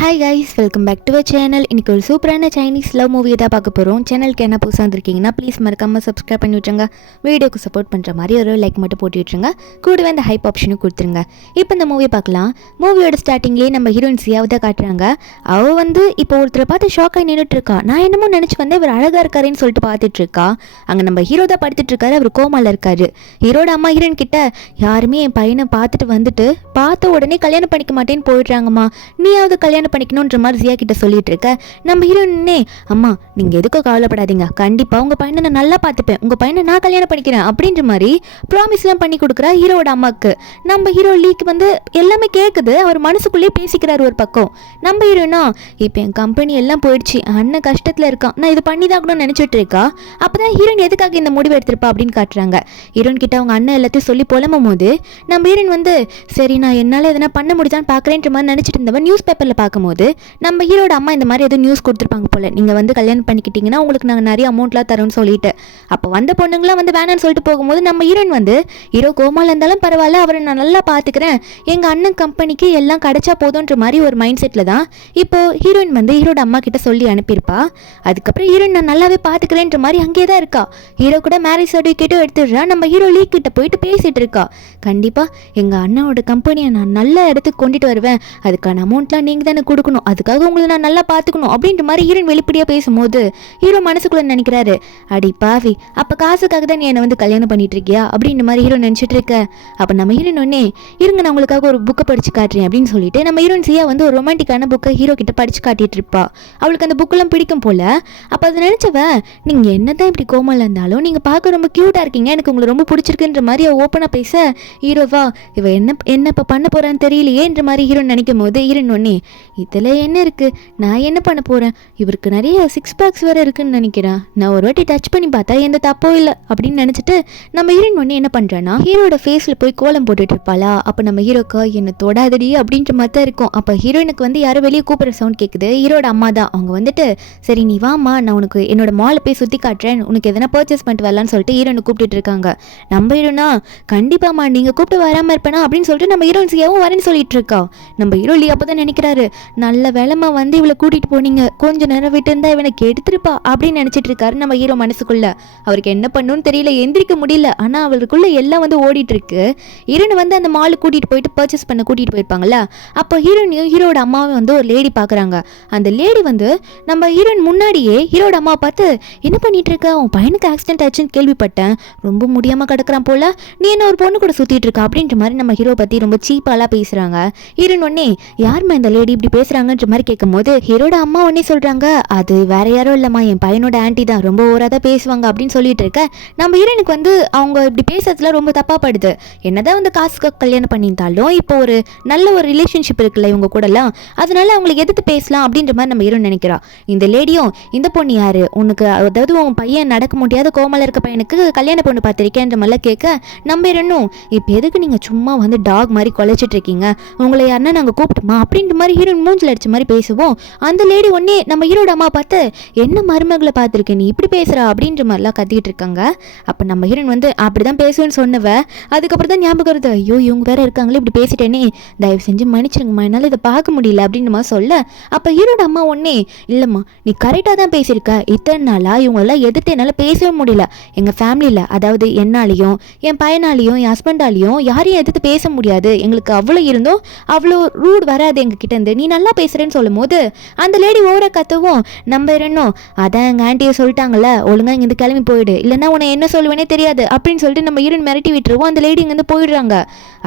Hi guys, welcome back to our channel. இன்றைக்கி ஒரு சூப்பரான சைனீஸ் லவ் மூவியை தான் பார்க்க போகிறோம். சேனலுக்கு என்ன புதுசாக வந்திருக்கீங்கன்னா ப்ளீஸ் மறக்காமல் சப்ஸ்கிரைப் பண்ணி விட்டுருங்க. வீடியோக்கு சப்போர்ட் பண்ணுற மாதிரி ஒரு லைக் மட்டும் போட்டு விட்டுருங்க. கூடவே அந்த ஹைப் ஆப்ஷனும் கொடுத்துருங்க. இப்போ இந்த மூவியை பார்க்கலாம். மூவியோட ஸ்டார்டிங்லேயே நம்ம ஹீரோயின் சியாவை தான் காட்டுறாங்க. அவள் இப்போ ஒருத்தரை பார்த்து ஷாக்காகி நின்றுட்டுருக்கா. நான் என்னமோ நினச்சி இவர் அழகாக இருக்காருன்னு சொல்லிட்டு பார்த்துட்ருக்கா. அங்கே நம்ம ஹீரோ தான் படுத்துட்டு இருக்காரு. அவர் கோமாவில் இருக்காரு. ஹீரோட அம்மா ஹீரோயின் கிட்ட யாருமே என் பையனை பார்த்த உடனே கல்யாணம் பண்ணிக்க மாட்டேன்னு போயிடுறாங்கம்மா, நீயாவது கல்யாணம் பண்ணிக்கணுன்ற மாதிரி ஜியா கிட்ட சொல்லிட்டு இருக்க. நம்ம ஹீரோயினே, அம்மா நீங்க எதுக்கும் கவலைப்படாதீங்க, கண்டிப்பா உங்க பையனை நான் நல்லா பார்த்துப்பேன், உங்க பையனை நான் கல்யாணம் பண்ணிக்கிறேன் அப்படின்ற மாதிரி ப்ராமிஸ் எல்லாம் பண்ணி கொடுக்குறா ஹீரோட அம்மாக்கு. நம்ம ஹீரோ லீக்கு எல்லாமே கேட்குது. அவர் மனசுக்குள்ளேயே பேசிக்கிறாரு ஒரு பக்கம். நம்ம ஹீரோனா, இப்போ என் கம்பெனி எல்லாம் போயிடுச்சு, அண்ணன் கஷ்டத்துல இருக்கான், நான் இது பண்ணி தான் நினைச்சிட்டு இருக்கா. அப்பதான் ஹீரோயின் எதுக்காக இந்த முடிவு எடுத்திருப்பா அப்படின்னு காட்டுறாங்க. ஹீரோயின் கிட்ட அவங்க அண்ணன் எல்லாத்தையும் சொல்லி புலம்பும் போது நம்ம ஹீரோயின் சரி நான் என்னால் எதனா பண்ண முடியுதான்னு பார்க்குறேன்ற மாதிரி நினச்சிட்டு இருந்தவன் நியூஸ் பேப்பரில் பார்க்கும்போது நம்ம ஹீரோட அம்மா இந்த மாதிரி எதுவும் நியூஸ் கொடுத்துருப்பாங்க போல, நீங்கள் கல்யாணம் பண்ணிக்கிட்டீங்கன்னா உங்களுக்கு நாங்கள் நிறைய அமௌண்ட்லாம் தரோம்னு சொல்லிட்டு. அப்போ வந்த பொண்ணுங்களாம் வேணான்னு சொல்லிட்டு போகும்போது நம்ம ஹீரோயின் ஹீரோ கோமாவில் இருந்தாலும் பரவாயில்ல, அவரை நான் நல்லா பார்த்துக்கிறேன், எங்கள் அண்ணன் கம்பெனிக்கு எல்லாம் கிடைச்சா போதுன்ற மாதிரி ஒரு மைண்ட் செட்டில் தான் இப்போ ஹீரோயின் ஹீரோட அம்மா கிட்ட சொல்லி அனுப்பியிருப்பா. அதுக்கப்புறம் ஹீரோயின் நான் நல்லாவே பார்த்துக்கிறேன்ற மாதிரி அங்கேயே தான் இருக்கா. ஹீரோ கூட மேரேஜ் சர்டிஃபிகேட்டும் எடுத்துடுறா. நம்ம ஹீரோ லீக் கிட்ட போயிட்டு பேசிட்டு இருக்கா. கண்டிப்பாக எங்கள் அண்ணனோட கம்பெனியை நான் நல்ல இடத்துக்கு கொண்டுட்டு வருவேன், அதுக்கான அமௌண்ட்லாம் நீங்கள் தானே கொடுக்கணும், அதுக்காக உங்களை நான் நல்லா பார்த்துக்கணும் அப்படின்ற மாதிரி ஹீரோயின் வெளிப்படையாக பேசும்போது ஹீரோ மனசுக்குள்ள நினைக்கிறாரு, அடி பாவி, அப்போ காசுக்காக தான் நீ என்னை கல்யாணம் பண்ணிட்டு இருக்கியா அப்படின்ற மாதிரி ஹீரோ நினச்சிட்டு இருக்க. அப்போ நம்ம ஹீரோயின் ஒன்னே, இருங்க நான் உங்களுக்காக ஒரு புக்கை படிச்சு காட்டுறேன் அப்படின்னு சொல்லிட்டு நம்ம ஹீரோயின் சியா ஒரு ரொமான்டிக்கான புக்கை ஹீரோ கிட்ட படிச்சு காட்டிட்டு இருப்பா. அவளுக்கு அந்த புக்கெல்லாம் பிடிக்கும் போல. அப்போ அதை நினைச்சவ, நீங்கள் என்ன தான் இப்படி கோமால இருந்தாலும் நீங்கள் பார்க்க ரொம்ப க்யூட்டாக இருக்கீங்க, எனக்கு உங்களை ரொம்ப பிடிச்சிருக்குன்ற மாதிரி ஓப்பனாக பேச ஹீரோவா இவ என்ன இப்போ பண்ண போறான்னு தெரியலையேன்ற மாதிரி ஹீரோ நினைக்கும் போது ஹீரோயின் ஒன்னே, இதில் என்ன இருக்கு, நான் என்ன பண்ண போறேன், இவருக்கு நிறைய 6 பேக்ஸ் வேற இருக்குன்னு நினைக்கிறேன், நான் ஒரு வாட்டி டச் பண்ணி பார்த்தா எந்த தப்போ இல்லை அப்படின்னு நினச்சிட்டு நம்ம ஹீரோயின் ஒன்னே என்ன பண்ணுறேன்னா ஹீரோட ஃபேஸில் போய் கோலம் போட்டுட்டு இருப்பாளா. அப்போ நம்ம ஹீரோக்கா என்ன தொடாதடி அப்படின்ற மாதிரி தான் இருக்கும். அப்போ ஹீரோயினுக்கு யாரும் வெளியே கூப்பிட்ற சவுண்ட் கேட்குது. ஹீரோட அம்மா தான். அவங்க சரி நீ வாமா, நான் உனக்கு என்னோட மாலை போய் சுற்றி காட்டுறேன், உனக்கு எதனா பர்ச்சேஸ் பண்ணிட்டு வரலான்னு சொல்லிட்டு ஹீரோனை கூப்பிட்டு இருக்காங்க. நம்ம ஹீரோனா, கண்டிப்பாம்மா நீங்கள் கூப்பிட்டு வராமல் இருப்பேனா அப்படின்னு சொல்லிட்டு நம்ம ஹீரோயின் சியாவும் வரேன்னு சொல்லிட்டு இருக்கா. நம்ம ஹீரோ லீ அப்போ தான் நினைக்கிறாரு, நல்ல வேலைமா இவளை கூட்டிகிட்டு போனீங்க, கொஞ்ச நேரம் விட்டு இருந்தா இவனை கெடுத்துருப்பா அப்படின்னு நினச்சிட்டு இருக்காரு நம்ம ஹீரோ மனசுக்குள்ள. அவருக்கு என்ன பண்ணணும்னு தெரியல, எந்திரிக்க முடியல, ஆனால் அவருக்குள்ள எல்லாம் ஓடிட்டு இருக்கு. ஹீரோனை அந்த மாலுக்கு கூட்டிகிட்டு போயிட்டு பர்ச்சேஸ் பண்ண கூட்டிகிட்டு போயிருப்பாங்கல்ல. அப்போ ஹீரோனையும் ஹீரோட அம்மாவும் ஒரு லேடி பார்க்குறாங்க. அந்த லேடி நம்ம ஹீரோயின் முன்னாடியே ஹீரோட அம்மா பார்த்து, என்ன பண்ணிட்டு இருக்க, உன் பையனுக்கு ஆக்சிடென்ட் ஆச்சுன்னு கேள்விப்பட்டேன், ரொம்ப முடியாமல் கிடக்குறான் போல, நீ என்ன ஒரு பொண்ணு கூட சுற்றிட்டு இருக்கா அப்படின்ற மாதிரி நம்ம ஹீரோ பற்றி ரொம்ப சீப்பாலாம் பேசுகிறாங்க. ஹீரோயின் ஒன்னே, யாருமா இந்த லேடி இப்படி பேசுகிறாங்கன்ற மாதிரி கேட்கும் போது ஹீரோட அம்மா ஒன்னே சொல்கிறாங்க, அது வேற யாரும் இல்லைம்மா, என் பையனோட ஆன்ட்டி தான், ரொம்ப ஓவராக தான் பேசுவாங்க அப்படின்னு சொல்லிட்டு இருக்க. நம்ம ஹீரோயினுக்கு அவங்க இப்படி பேசுறதுல ரொம்ப தப்பாக படுது. என்னதான் காசுக்கு கல்யாணம் பண்ணியிருந்தாலும் இப்போ ஒரு நல்ல ஒரு ரிலேஷன்ஷிப் இருக்குல்ல இவங்க கூடலாம், அதனால அவங்களுக்கு எதிர்த்து பேசலாம் அப்படின்ற மாதிரி நம்ம ஹீரோயின் நினைக்கிறா. இந்த லேடியும், இந்த பொண்ணு யாரு உனக்கு, அதாவது உன் பையன் நடக்க முடியாத கோமல இருக்க பையனுக்கு கல்யாண பொண்ணு பார்த்துருக்கேன்ற மாதிரிலாம் கேட்க, நம்ம ஹீரோனும், இப்போ எதுக்கு நீங்கள் சும்மா டாக் மாதிரி குலைச்சிட்டு இருக்கீங்க, உங்களை யாருன்னா நாங்கள் கூப்பிட்டுமா அப்படின்ற மாதிரி ஹீரோயின் மூஞ்சில் அடிச்ச மாதிரி பேசுவோம். அந்த லேடி ஒன்னே நம்ம ஹீரோட அம்மா பார்த்து, என்ன மருமகளை பார்த்துருக்கேன் நீ இப்படி பேசுகிறா அப்படின்ற மாதிரிலாம் கத்திக்கிட்டு இருக்காங்க. அப்போ நம்ம ஹீரோயின் அப்படிதான் பேசுவேன்னு சொன்னவ அதுக்கப்புறம் தான் ஞாபகம் வருது, ஐயோ இவங்க வேற இருக்காங்களே, இப்படி பேசிட்டேனே, தயவு செஞ்சு மன்னிச்சிருங்கம்மா, என்னால் இதை பார்க்க முடியல அப்படின்னு மாதிரி சொல்ல. அப்போ ஹீரோட அம்மா ஒன்னே, இல்லைம்மா நீ கரெக்டாக தான் பேசியிருக்க, இத்தனை நாளாக இவங்களெல்லாம் எதிர்த்து என்னால் பேசவே முடியல, எங்கள் ஃபேமிலியில் அதாவது என்னாலையும் என் பையனாலையும் என் ஹஸ்பண்டாலையும் யாரையும் எதிர்த்து பேச முடியாது, எங்களுக்கு அவ்வளோ இருந்தும் அவ்வளோ ரூட் வராது எங்ககிட்ட இருந்து, நீ நல்லா பேசுகிறேன்னு சொல்லும் போது அந்த லேடி ஓவர கத்தவும் நம்ம இருந்தோம், அதான் எங்கள் ஆண்டியை சொல்லிட்டாங்கல்ல, ஒழுங்காக இங்கேருந்து கிளம்பி போயிடு, இல்லைன்னா உன்னை என்ன சொல்லுவேனே தெரியாது அப்படின்னு சொல்லிட்டு நம்ம ஹீரோயின் மிரட்டி விட்டுருவோம். அந்த லேடி இங்கேருந்து போயிடுறாங்க.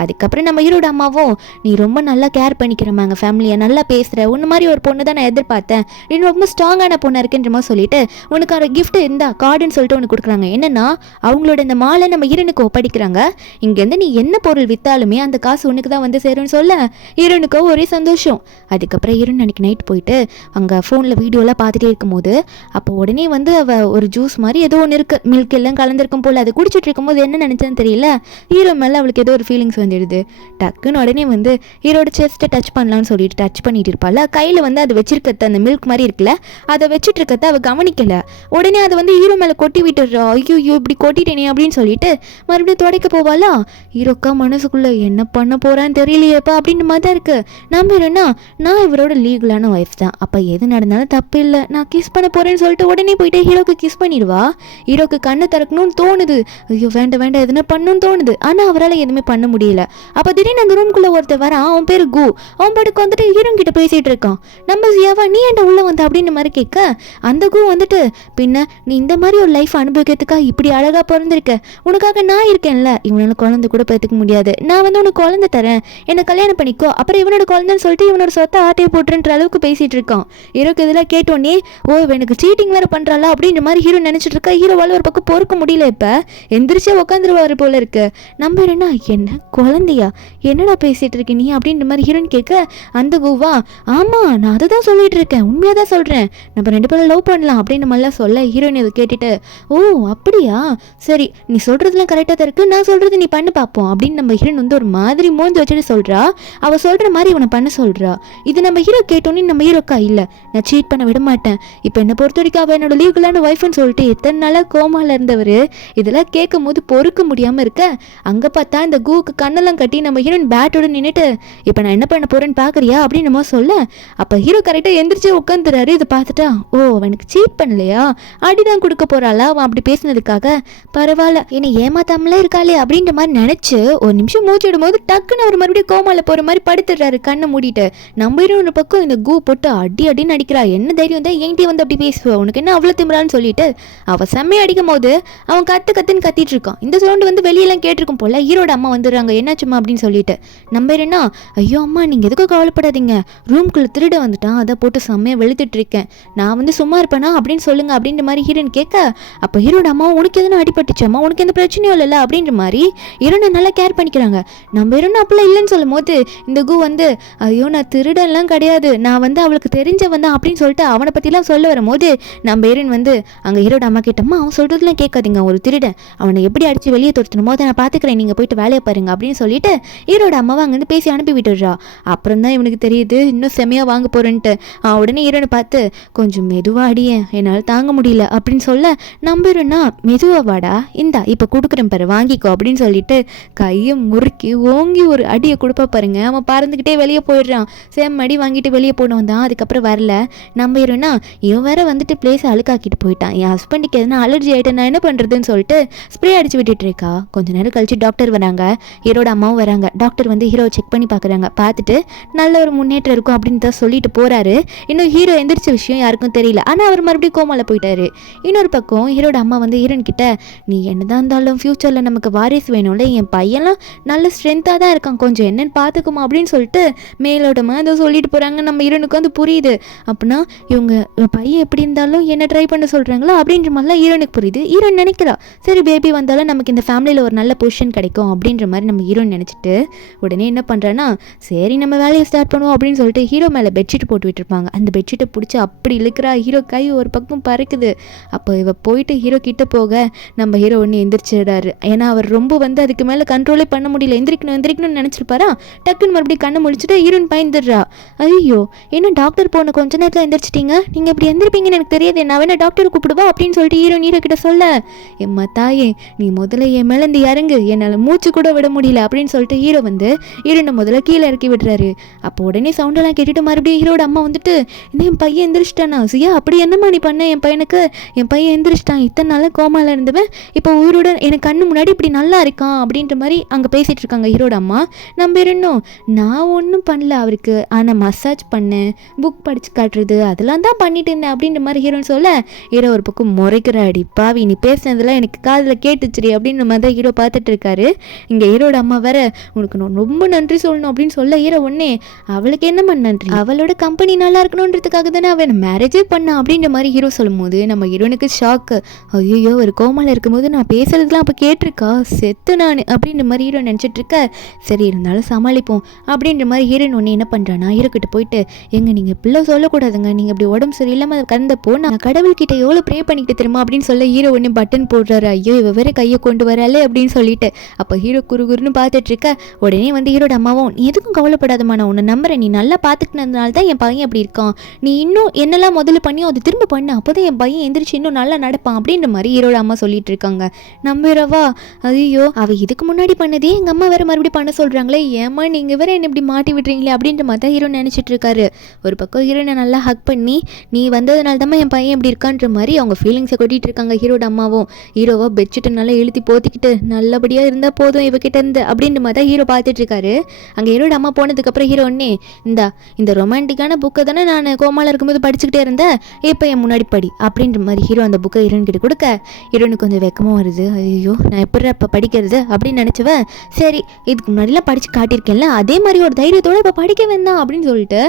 அதுக்கப்புறம் நம்ம ஹீரோட அம்மாவும், நீ ரொம்ப நல்லா கேர் பண்ணிக்கிறமா எங்கள் ஃபேமிலியை, நல்லா பேசுகிற, உன்ன மாதிரி ஒரு பொண்ணு தான் நான் எதிர்பார்த்தேன், நீ ரொம்ப ஸ்ட்ராங்கான பொண்ணாக இருக்குன்ற மாதிரி சொல்லிட்டு உனக்கு ஒரு கிஃப்ட் இருந்தா கார்டுன்னு சொல்லிட்டு உனக்கு கொடுக்குறாங்க. என்னன்னா அவங்களோட இந்த மாலை நம்ம ஹீரோனுக்கு ஒப்படைக்கிறாங்க. இங்கேருந்து நீ என்ன பொருள் விற்றாலுமே அந்த காசு உனக்கு தான் சேரும்னு சொல்ல ஹீரோனுக்கோ ஒரே சந்தோஷம். அதுக்கப்புறம் ஹீரோன் அன்னைக்கு நைட் போயிட்டு அங்கே ஃபோனில் வீடியோலாம் பார்த்துட்டே இருக்கும்போது போது அப்போ உடனே வந்து அவள் ஒரு ஜூஸ் மாதிரி ஏதோ ஒன்று இருக்குது, மில்க் எல்லாம் கலந்துருக்கும் போல். அது குடிச்சிட்டு இருக்கும்போது என்ன நினச்சான்னு தெரியல, ஹீரோ மேலே அவளுக்கு ஏதோ ஒரு ஃபீலிங்ஸ் வந்துடுது. டக்குன்னு உடனே வந்து ஹீரோட செஸ்ட்டை டச் பண்ணலான்னு சொல்லிட்டு டச் பண்ணிட்டு இருப்பாள். கையில் வந்து அது வச்சிருக்கத்த அந்த மில்க் மாதிரி இருக்குல்ல, அதை வச்சுட்டு இருக்கத்த அவள் கவனிக்கலை. உடனே அதை வந்து ஹீரோ மேலே கொட்டி விட்டுடுறா. ஐயோ இப்படி கொட்டிட்டேனே அப்படின்னு சொல்லிட்டு மறுபடியும் துடைக்க போவாளா. ஹீரோக்கா மனசுக்குள்ளே என்ன பண்ண போகிறான்னு தெரியலையேப்பா அப்படின்னு மாதிரி தான் இருக்குது. நம்பிடுன்னா நான் இவரோட லீகலான ஒய்ஃப் தான், அப்போ எது நடந்தாலும் தப்பு இல்லை, நான் கிஸ் பண்ண போகிறேன்னு சொல்லிட்டு உடனே போயிட்டு ஹீரோக்கு கிஸ் பண்ணிடுவா. ஹீரோக்கு கண்ணு திறக்கணும்னு தோணுது, ஐயோ வேண்டாம் எதுனா பண்ணணும்னு தோணுது. ஆனால் அவரால் எதுவுமே பண்ண முடியல. அப்போ திடீர்னு அந்த ரூம்குள்ளே ஒருத்தர் வரான், அவன் பேர் கு. அவன் பாட்டுக்கு வந்துட்டு ஹீரோ கிட்ட பேசிகிட்டு இருக்கான். நம்ம சியாவா நீ என்ன உள்ளே வந்த அப்படின்னு மாதிரி கேட்க, அந்த கு வந்துட்டு பின்ன நீ இந்த மாதிரி ஒரு லைஃப் அனுபவிக்கிறதுக்கா இப்படி அழகாக பிறந்திருக்க, உனக்காக நான் இருக்கேன்ல, இவனால குழந்தை கூட பேத்துக்க முடியாது, நான் வந்து உனக்கு குழந்தை தரேன், என்னை கல்யாணம் பண்ணிக்கோ, அப்புறம் இவனோட குழந்தைன்னு சொல்லிட்டு இவனோட சொத்தை ஆட்டையை போட்டுன்ற அளவுக்கு பேசிகிட்டு இருக்கான். ஹீரோக்கு இதெல்லாம் கேட்டோன்னே ஓ எனக்கு சீட்டிங் வேறு பண்ணுறாளா அப்படின்ற மாதிரி ஹீரோ நினச்சிட்டு இருக்கா. ஹீரோவால் ஒரு பக்கம் பொறுக்க முடியல, இப்போ எந்திரிச்சே உட்காந்துருவாரு போல இருக்கு. நம்ம என்ன குழந்தையா என்னடா பேசிகிட்டு இருக்க நீ அப்படின்ற மாதிரி ஹீரோன்னு கேட்க, அந்த குவா ஆமாம் நான் அதை தான் சொல்லிட்டு இருக்கேன், உண்மையாக தான் சொல்கிறேன், நம்ம 2 பேரும் லவ் பண்ணலாம் அப்படின்னு மாதிரிலாம் சொல்ல ஹீரோயின் அதை கேட்டுட்டு ஓ அப்படியா சரி நீ சொல்கிறதுலாம் கரெக்டாக தான் இருக்குது, நான் சொல்கிறது நீ பண்ணு பார்ப்போம் அப்படின்னு நம்ம ஹீரோயின் வந்து ஒரு மாதிரி மூஞ்சி வச்சுட்டு சொல்கிறா. அவள் சொல்கிற மாதிரி இவனை பண்ண சொல்கிறா. இது நம்ம ஹீரோ கேட்டோன்னே நம்ம ஹீரோக்கா இல்லை நான் சீட் பண்ண விட மாட்டேன், இப்போ என்னை பொறுத்த வரைக்கும் அவள் என்னோட லீகலான ஒய்ஃப்னு சொல்லிட்டு எத்தனை நாளாக கோமாவில் இருந்தவர் இதெல்லாம் கேட்கும் போது பொறுக்க முடியாமல் இருக்க. அங்கே பார்த்தா இந்த கூக்கு கண்ணெல்லாம் கட்டி நம்ம ஹீரோயின் பேட்டோட நின்றுட்டு இப்போ நான் என்ன பண்ண போகிறேன்னு பார்க்குறியா அப்படின்னு நம்ம சொல்ல, அப்போ ஹீரோ கரெக்டாக எந்திரிச்சு உட்காந்துறாரு. இதை பார்த்துட்டா ஓ அவனுக்கு சீட் பண்ணலையா, அடிதான் கொடுக்க போகிறாளா அவன் அப்படி பேசினதுக்காக, பரவாயில்ல என்னை ஏமாத்தாமலே இருக்காளே அப்படின்ற மாதிரி நினச்சி ஒரு நிமிஷம் மூச்சு விடும்போது டக்குன்னு அவர் மறுபடியும் கோமாவில் போகிற மாதிரி படுத்துடுறாரு கண்ணை மூடிட்டு. நம்ம ஒரு பக்கம் இந்த கூ போட்டு அடின்னு அடிக்கிறா. என்ன தைரியம் தான் என்கிட்ட வந்து அப்படி பேசுவா, உனக்கு என்ன அவ்வளோ திமிரான்னு சொல்லிட்டு அவள் செம்மையை அடிக்கும் போது அவன் கத்துன்னு கத்திட்டு இருக்கான். இந்த சவுண்டு வந்து வெளியெல்லாம் கேட்டிருக்கும் போல. ஹீரோட அம்மா வந்துடுறாங்க, என்னாச்சுமா அப்படின்னு சொல்லிட்டு. நம்ம என்ன ஐயோ அம்மா நீங்கள் எதுக்கும் கவலைப்படாதீங்க, ரூம்குள்ளே திருட வந்துட்டான், அதை போட்டு செம்மையாக வெளுத்துட்டு இருக்கேன், நான் வந்து சும்மா இருப்பேனா அப்படின்னு சொல்லுங்க அப்படின்ற மாதிரி ஹீரோன் கேட்க, அப்போ ஹீரோட அம்மா உனக்கு எதுனா அடிபட்டுச்சாம்மா, உனக்கு எந்த பிரச்சனையும் இல்லைல்ல அப்படின்ற மாதிரி ஹீரோனை நல்லா கேர் பண்ணிக்கிறாங்க. நம்ம ஹீரோன் அப்பெல்லாம் இல்லைன்னு சொல்லும் போது இந்த கு வந்து ஐயோ நான் திருடெல்லாம் கிடையாது, நான் வந்து அவளுக்கு தெரிஞ்சவன் தான் அப்படின்னு சொல்லிட்டு அவனை பற்றிலாம் சொல்ல வரும்போது நம்ம ஹீரோயின் வந்து அங்கே ஹீரோட அம்மா கேட்டம்மா அவன் சொல்கிறதுலாம் கேட்காதீங்க, ஒரு திருடன், அவனை எப்படி அடித்து வெளியே துரத்தணும் போது நான் பார்த்துக்கிறேன், நீங்கள் போயிட்டு வேலையை பாருங்க அப்படின்னு சொல்லிட்டு ஹீரோட அம்மாவை அங்கேருந்து பேசி அனுப்பி விட்டுடுறா. அப்புறம் தான் இவனுக்கு தெரியுது இன்னும் செமையாக வாங்க போகிறேன்ட்டு. உடனே ஹீரோனை பார்த்து கொஞ்சம் மெதுவாக அடியேன் என்னால் தாங்க முடியல அப்படின்னு சொல்ல, நம்புறேன்னா மெதுவாக வாடா இந்தா இப்போ கொடுக்குறேன் பாரு வாங்கிக்கோ அப்படின்னு சொல்லிட்டு கையை முறுக்கி ஓங்கி ஒரு அடியை கொடுப்பா பாருங்க. அவன் பறந்துக்கிட்டே வெளியே போயிடுறான். சேம் அடி வாங்கிட்டு வெளியே போனவன் தான் அதுக்கப்புறம் வரல. நம்பிடுன்னா இவன் வேற வந்துட்டு பிளேஸை அழுக்காக்கிட்டு போயிட்டான், என் ஹஸ்பண்டுக்கு எதனா அலர்ஜி ஆகிட்டு நான் என்ன பண்ணுறதுன்னு சொல்லிட்டு ஸ்ப்ரே அடிச்சு விட்டுட்டு இருக்கா. கொஞ்ச நேரம் கழிச்சு டாக்டர் வராங்க, ஹீரோட அம்மாவும் வராங்க. டாக்டர் வந்து ஹீரோவை செக் பண்ணி பார்க்குறாங்க. பார்த்துட்டு நல்ல ஒரு முன்னேற்றம் இருக்கும் அப்படின்னு தான் சொல்லிட்டு போகிறாரு. இன்னும் ஹீரோ எந்திரிச்ச விஷயம் யாருக்கும் தெரியல. ஆனால் அவர் மறுபடியும் கோமாவில் போயிட்டாரு. இன்னொரு பக்கம் ஹீரோட அம்மா வந்து ஹீரோன் கிட்ட நீ என்னதான் இருந்தாலும் ஃப்யூச்சரில் நமக்கு வாரிசு வேணும்ல, என் பையன்லாம் நல்ல ஸ்ட்ரென்த்தாக தான் இருக்கான், கொஞ்சம் என்னென்னு பார்த்துக்குமா அப்படின்னு சொல்லிட்டு மேலோட்டமாக அதை சொல்லிட்டு போகிறாங்க. நம்ம ஹீரோனுக்கு வந்து புரியுது, அப்படின்னா இவங்க பையன் எப்படி இருந்தாலும் என்ன ட்ரை பண்ண சொல்கிறாங்களோ அப்படின்ற மாதிரிலாம் ஹீரோனுக்கு புரியுது. ஹீரோன் நினைக்கிறா சரி பேபி வந்தாலும் நமக்கு இந்த ஃபேமிலியில் ஒரு நல்ல பொசிஷன் கிடைக்கும் அப்படின்ற மாதிரி நம்ம ஹீரோன் நினச்சிட்டு உடனே என்ன பண்ணுறான்னா சரி நம்ம வேலையை ஸ்டார்ட் பண்ணுவோம் அப்படின்னு சொல்லிட்டு ஹீரோ மேலே பெட்ஷீட் போட்டு விட்டுருப்பாங்க. அந்த பெட்ஷீட்டை பிடிச்சி அப்படி இழுக்கிறா. ஹீரோ கை ஒரு பக்கம் பறக்குது. அப்போ இவ போயிட்டு ஹீரோ கிட்ட போக நம்ம ஹீரோ ஒன்று எந்திரிச்சிடுறாரு. ஏன்னா அவர் ரொம்ப வந்து அதுக்கு மேலே கண்ட்ரோலே பண்ண முடியல. எந்திரிக்கணும்னு நினச்சிருப்பாரா. டக்குன்னு மறுபடியும் கண்ணை முடிச்சுட்டு ஹீரோன் பயந்துடுறா. ஐயோ என்ன டாக்டர் போன கொஞ்ச நேரத்தில் எந்திரிச்சிட்டிங்க, நீங்கள் இப்படி எந்திரிப்பீங்கன்னு எனக்கு தெரியாது, நான் வேணா டாக்டர் கூப்பிடுவா அப்படின்னு சொல்லிட்டு ஹீரோ கிட்ட சொல்ல, எம்மா தாயே நீ முதல்ல என் மேலே இந்த இறங்கு, என்னால் மூச்சு கூட விட முடியல அப்படின்னு சொல்லிட்டு ஹீரோ வந்து ஹீரோனை முதல்ல கீழே இறக்கி விடுறாரு. அப்போ உடனே சவுண்டெல்லாம் கேட்டுட்டு மறுபடியும் ஹீரோட அம்மா வந்துட்டு இன்னும் என் பையன் எந்திரிச்சிட்டானா சியா அப்படி என்னம்மா நீ பண்ண, என் பையன் எந்திரிச்சிட்டான், இத்தனை நாளாக கோமாவில் இருந்தவன் இப்போ உயிருடன் எனக்கு கண்ணு முன்னாடி இப்படி நல்லா இருக்கான் அப்படின்ற மாதிரி அங்கே பேசிகிட்டு இருக்காங்க ஹீரோட அம்மா. நம்ம இருந்தோம் நான் ஒன்றும் பண்ணல அவருக்கு, ஆனால் மசாஜ் பண்ணேன், புக் படித்து காட்டுறது அதெல்லாம் தான் பண்ணிட்டு இருந்தேன் அப்படின்ற மாதிரி ஹீரோன்னு சொல்ல, ஹீரோ ஒரு பக்கம் முறைக்கிறாடி பாவி நீ பேசினதெல்லாம் எனக்கு காதில் கேட்டுச்சுரி அப்படின்ற மாதிரி தான் ஹீரோ பார்த்துட்டு இருக்காரு. இங்கே ஹீரோட அம்மா வேற உனக்கு நான் ரொம்ப நன்றி சொல்லணும் அப்படின்னு சொல்ல, ஹீரோ ஒன்னே அவளுக்கு என்னம்மா நன்றி, அவளோட கம்பெனி நல்லா இருக்கணுன்றதுக்காக தானே அவன் மேரேஜே பண்ண அப்படின்ற மாதிரி ஹீரோ சொல்லும் போது நம்ம ஹீரோனுக்கு ஷாக்கு. ஐயோ ஒரு கோமாவில் இருக்கும்போது நான் பேசுறதுலாம் அப்போ கேட்டிருக்கா செத்து நான் அப்படின்ற மாதிரி ஹீரோ நினச்சிட்டு இருக்க. சரி இருந்தாலும் சமாளிப்போம் அப்படின்ற மாதிரி ஹீரோயின் ஒன்று என்ன பண்ணுறான்னா ஹீரோ கிட்ட போயிட்டு எங்க நீங்கள் பிள்ளை சொல்லக்கூடாதுங்க, நீங்கள் இப்படி உடம்பு சரியில்லாமல் இல்லாம கறந்தப்போ நான் கடவுள்கிட்ட எவ்வளவு ப்ரே பண்ணிக்கிட்டு தெரியுமா அப்படின்னு சொல்ல ஹீரோ ஒன்று பட்டன் போடுறாரு. ஐயோ இவ வேற கையை கொண்டு வராலே அப்படின்னு சொல்லிட்டு அப்போ ஹீரோ குறுகுறுன்னு பார்த்துட்டு இருக்க. உடனே வந்து ஹீரோட அம்மாவும் நீ எதுக்கும் கவலைப்படாதம்மா, நான் உன்னை நம்புறேன், நீ நல்லா பார்த்துக்கினதுனால தான் என் பையன் அப்படி இருக்கான், நீ இன்னும் என்னெல்லாம் முதல்ல பண்ணியோ அது திரும்ப பண்ணு, அப்போதான் என் பையன் எந்திரிச்சு இன்னும் நல்லா நடப்பான் அப்படின்ற மாதிரி ஹீரோட அம்மா சொல்லிட்டு இருக்காங்க. நம்புறவா? ஐயோ அவ இதுக்கு முன்னாடி பண்ணதே எங்க அம்மா வேற மறுபடியும் பண்ண சொல்றாங்களே, ஏமா நீங்க வேற என்ன இப்படி மாட்டி விடுறீங்களே அப்படின்ற மாதிரி தான் ஹீரோ நினைச்சிட்டு இருக்காரு. ஒரு பக்கம் ஹீரோனை நல்லா ஹக் பண்ணி நீ வந்ததுனால தான் என் பையன் இப்படி இருக்கான்ற மாதிரி அவங்க ஃபீலிங்ஸை கொட்டிட்டு இருக்காங்க ஹீரோட அம்மாவும். ஹீரோவா பெட்ஷீட்டை நல்லா இழுத்தி போத்திக்கிட்டு நல்லபடியாக இருந்தால் போதும் இவகிட்ட இருந்து அப்படின்ற மாதிரி தான் ஹீரோ பார்த்துட்டு இருக்காரு. அங்கே ஹீரோட அம்மா போனதுக்கப்புறம் ஹீரோ ஒன்னே இந்த ரொமான்டிக்கான புக்கை தானே நான் கோமால இருக்கும்போது படிச்சுக்கிட்டே இருந்தேன், இப்போ என் முன்னாடி படி அப்படின்ற மாதிரி ஹீரோ அந்த புக்கை ஹீரோன் கிட்ட கொடுக்க ஹீரோனுக்கு கொஞ்சம் வெக்கமாக வருது. ஐயோ நான் எப்படி இப்போ படிக்கிறது அப்படின்னு நினச்சவன், சரி இதுக்கு முன்னாடிலாம் படித்து காட்டியிருக்கேன்ல அதே மாதிரி ஒரு தைரியத்தோடு இப்போ படிக்க வேண்டாம் அப்படின்னு சொல்லிட்டு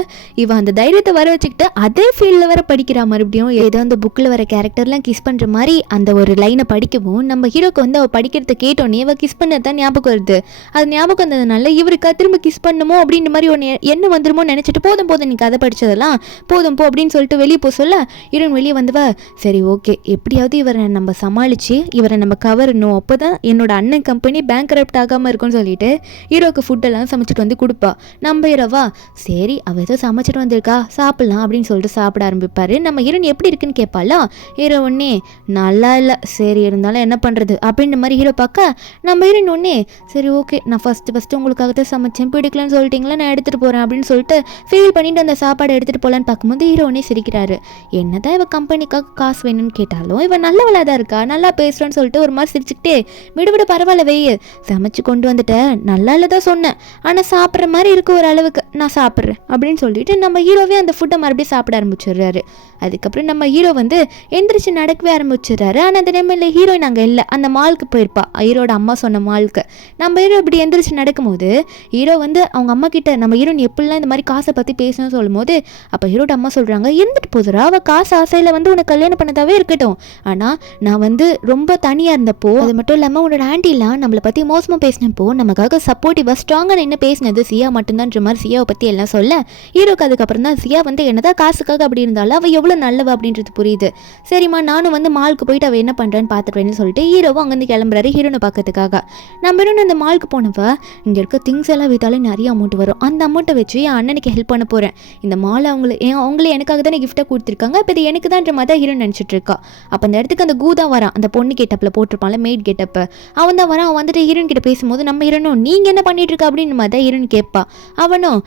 இவன் அந்த தைரியத்தை வர வச்சுக்கிட்டு அதே ஃபீல்டில் வர படிக்கிறா. மறுபடியும் ஏதோ அந்த புக்கில் வர கேரக்டர்லாம் கிஸ் பண்ணுற மாதிரி அந்த ஒரு லைனை படிக்கவும் நம்ம ஹீரோக்கு வந்து அவள் படிக்கிறத கேட்டோன்னே அவள் கிஸ் பண்ணதான் ஞாபகம் வருது. அது ஞாபகம் வந்ததுனால இவருக்கா திரும்ப கிஸ் பண்ணணுமோ அப்படின்ற மாதிரி ஒன்று என்ன வந்துருமோ நினச்சிட்டு போதும் நீ கதை படித்ததெல்லாம் போதும் போ அப்படின்னு சொல்லிட்டு வெளியே போக சொல்ல ஹீரோன் வெளியே வந்துவ. சரி ஓகே எப்படியாவது இவரை நம்ம சமாளித்து இவரை நம்ம கவரணும், அப்போ தான் என்னோட அண்ணன் கம்பெனி பேங்க் கரப்ட் ஆகாமல் இருக்கும்னு சொல்லிட்டு ஹீரோக்கு ஃபுட்டெல்லாம் சமைச்சிட்டு வந்து கொடுப்பா. நம்ம ஹீரோவா சரி அவள் ஏதோ சமைச்சிட்டு வந்திருக்கா சாப்பிட்லாம் அப்படின்னு சொல்லிட்டு சாப்பிட ஆரம்பிப்பார். நம்ம ஹீரோன் எப்படி இருக்குன்னு கேட்பாளா. ஹீரோ ஒன்னே நல்லா இல்லை, சரி இருந்தாலும் என்ன பண்ணுறது அப்படின்ற மாதிரி ஹீரோ பார்க்க நம்ம ஹீரோன் ஒன்னே சரி ஓகே நான் ஃபஸ்ட்டு உங்களுக்காக தான் சமைச்சேன், பிடிக்கலன்னு சொல்லிட்டீங்களா நான் எடுத்துகிட்டு போகிறேன் அப்படின்னு சொல்லிட்டு ஃபீல் பண்ணிட்டு அந்த சாப்பாடை எடுத்துகிட்டு போகலான்னு பார்க்கும்போது ஹீரோ ஒன்னே சிரிக்கிறாரு. என்னதான் இவன் கம்பெனிக்காக காசு வேணும்னு கேட்டாலும் இவன் நல்லவளாக தான் இருக்கா, நல்லா பேசுகிறான்னு சொல்லிட்டு ஒரு மாதிரி சிரிச்சுக்கிட்டே விடு பரவாயில்ல வெய்ய சமைச்சு கொண்டு வந்துட்டேன், நல்லா இல்லை தான் சொன்னேன், ஆனால் சாப்பிட்ற மாதிரி இருக்கு ஒரு அளவுக்கு நான் சாப்பிட்றேன் அப்படின்னு சொல்லிட்டு நம்ம ஹீரோவே அந்த ஃபுட்டை மறுபடியும் சாப்பிட ஆரம்பிச்சிடுறாரு. அதுக்கப்புறம் நம்ம ஹீரோ வந்து எந்திரிச்சு நடக்கவே ஆரம்பிச்சிடுறாரு. ஆனால் அந்த நேரத்தில் ஹீரோயின் அங்கே இல்லை, அந்த மாலுக்கு போயிருப்பா, ஹீரோட அம்மா சொன்ன மாலுக்கு. நம்ம ஹீரோ இப்படி எந்திரிச்சு நடக்கும்போது ஹீரோ வந்து அவங்க அம்மா கிட்ட நம்ம ஹீரோயின் எப்படிலாம் இந்த மாதிரி காசை பற்றி பேசணும்னு சொல்லும் போது அப்போ ஹீரோட அம்மா சொல்கிறாங்க இருந்துட்டு போதுரா, அவள் காசு ஆசையில் வந்து உனக்கு கல்யாணம் பண்ணதாவே இருக்கட்டும், ஆனால் நான் வந்து ரொம்ப தனியாக இருந்தப்போ அது மட்டும் இல்லாமல் உன்னோட ஆண்டிலாம் நம்மளை பற்றி மோசமாக பேசினப்போ நமக்காக சப்போர்ட்டிவாக ஸ்ட்ராங்காக என்ன பேசினது சியா மட்டும்தான்ற மாதிரி சியாவை பற்றி எல்லாம் சொல்ல ஹீரோக்கு அதுக்கப்புறம் தான் சியா வந்து என்னதான் காசுக்காக அப்படி இருந்தாலும் அவள் எவ்வளோ நல்லவ அப்படின்றது புரியுது. சரிம்மா நானும் வந்து மாலுக்கு போயிட்டு அவள் என்ன பண்ணுறான்னு பார்த்துட்டுவேன்னு சொல்லிட்டு ஹீரோவும் அங்கேருந்து கிளம்புறாரு ஹீரோனை பார்க்கறதுக்காக. நம்ம ஹீரோன் அந்த மாலுக்கு போனவ இங்கே இருக்க திங்ஸ் எல்லாம் வித்தாலே நிறைய அமௌண்ட் வரும், அந்த அமௌண்ட்டை வச்சு என் அண்ணனுக்கு ஹெல்ப் பண்ண போகிறேன், இந்த மாலை அவங்களே எனக்காக தானே கிஃப்ட்டாக கொடுத்துருக்காங்க, இப்போ இது எனக்கு தான்ற மாதிரி தான் ஹீரோன் நினச்சிட்டு இருக்கா. அப்போ அந்த இடத்துக்கு அந்த கூதான் வரான், அந்த பொண்ணு கெட்டப்பில் போட்டிருப்பான்ல மெய்ட் கெட்டப்ப, அவன் தான் வரான். அவன் வந்துட்டு ஹீரோன் கிட்ட பேசும்போது நம்ம ஹீரோனும் நீங்கள் என்ன பண்ணிட்டு இருக்க அப்படின்னு மாதிரி தான் ஹீரோன் கேட்பா. அவனும்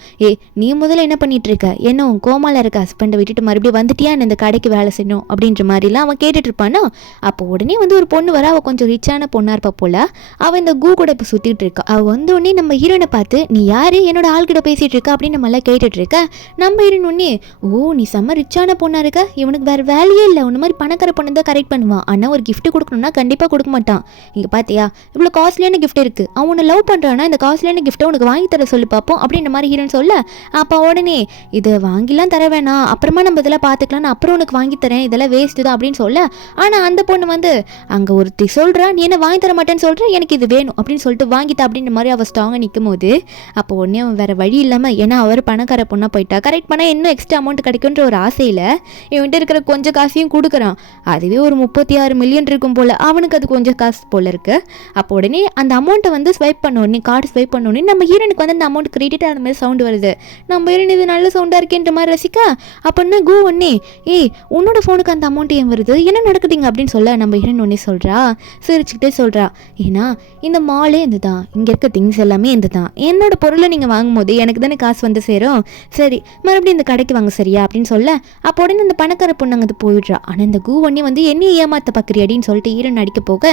நீ முதல்ல என்ன பண்ணிட்டு இருக்க, என்ன உன் கோமால இருக்க ஹஸ்பண்டை விட்டுட்டு மறுபடியும் வந்துட்டியா இந்த கடைக்கு வேலை செய்யணும் அப்படின்ற மாதிரிலாம் அவன் கேட்டுட்டு இருப்பானோ. அப்போ உடனே வந்து ஒரு பொண்ணு வர, அவள் கொஞ்சம் ரிச்சான பொண்ணா இருப்பா போல, அவன் இந்த கூ கூட இப்போ சுற்றிட்டு இருக்கா. அவள் வந்து உடனே நம்ம ஹீரோனை பார்த்து நீ யாரு என்னோட ஆள்கிட்ட பேசிட்டு இருக்க அப்படின்னு நம்மளாம் கேட்டுட்டு இருக்க. நம்ம ஹீரோன் உடனே நீ செம்ம ரிச்சான பொண்ணா இருக்க, இவனுக்கு வேற வேலையே இல்லை, உன்ன மாதிரி பணக்கார பொண்ணு தான் கரெக்ட் பண்ணுவான், ஆனால் ஒரு கிஃப்ட் கொடுக்கணும்னா கண்டிப்பாக கொடுக்க மாட்டான், இங்கே பார்த்தியா இவ்வளோ காஸ்ட்லியான கிஃப்ட் இருக்கு, அவன் உன்னை லவ் பண்ணுறான்னா இந்த காஸ்ட்லியான கிஃப்ட்டை உனக்கு வாங்கி தர சொல்லி பார்ப்போம் அப்படின்ற மாதிரி ஹீரோன் சொல்ல அப்போ உடனே இதை வாங்கிலாம் தர வேணாம், அப்புறமா நம்ம இதெல்லாம் பார்த்துக்கலாம், நான் அப்புறம் உனக்கு வாங்கி தரேன், இதெல்லாம் வேஸ்ட்டு தான் அப்படின்னு சொல்ல. ஆனால் அந்த பொண்ணு வந்து அங்கே ஒருத்தி சொல்கிறா நீ என்ன வாங்கி தர மாட்டேன்னு சொல்கிறேன், எனக்கு இது வேணும் அப்படின்னு சொல்லிட்டு வாங்கிட்டா அப்படின்ற மாதிரி அவள் ஸ்ட்ராங்காக நிற்கும் போது அப்போ உடனே அவன் வேறு வழி இல்லாமல் ஏன்னா அவர் பணக்கார பொண்ணாக போயிட்டா, கரெக்ட் பண்ணால் இன்னும் எக்ஸ்ட்ரா அமௌண்ட் கிடைக்குன்ற ஒரு ஆசையில் இவன்ட்டு இருக்கிற கொஞ்சம் காசையும் கொடுக்குறான். அதுவே ஒரு 36 மில்லியன் இருக்கும் போல், அவனுக்கு அது கொஞ்சம் காசு போல் இருக்குது. அப்போ உடனே அந்த அமௌண்ட்டை வந்து ஸ்வைப் பண்ண உடனே கார்டு ஸ்வைப் பண்ண உடனே நம்ம ஹீரோனுக்கு வந்து அந்த அமௌண்ட் கிரெடிட் ஆன மாதிரி சவுண்டு வருது. நம்ம ஹீரோன் இது நல்ல சவுண்டாக இருக்கேன்ற மாதிரி ரசிக்கா. அப்படின்னா கூ ஒன்னே உன்னோட ஃபோனுக்கு அந்த அமௌண்ட் ஏன் வருது, என்ன நடக்குதுங்க அப்படின்னு சொல்ல நம்ம ஹீரோன் ஒன்னே சொல்கிறா, சிரிச்சுக்கிட்டே சொல்கிறா ஏன்னா இந்த மாலே இந்த தான், இங்கே இருக்க திங்ஸ் எல்லாமே இந்த தான், என்னோட பொருளை நீங்கள் வாங்கும் போது எனக்கு தானே காசு வந்து சேரும், சரி மறுபடியும் இந்த கடைக்கு வாங்க சரியா அப்படின்னு சொல்ல அப்போ உடனே இந்த பணக்கார பொண்ணு அங்கே போயிடுறா. ஆனால் இந்த கூ ஒன்னே வந்து என்ன ஏமாத்த பார்க்குறி அப்படின்னு சொல்லிட்டு ஹீரோன் அடிக்க போக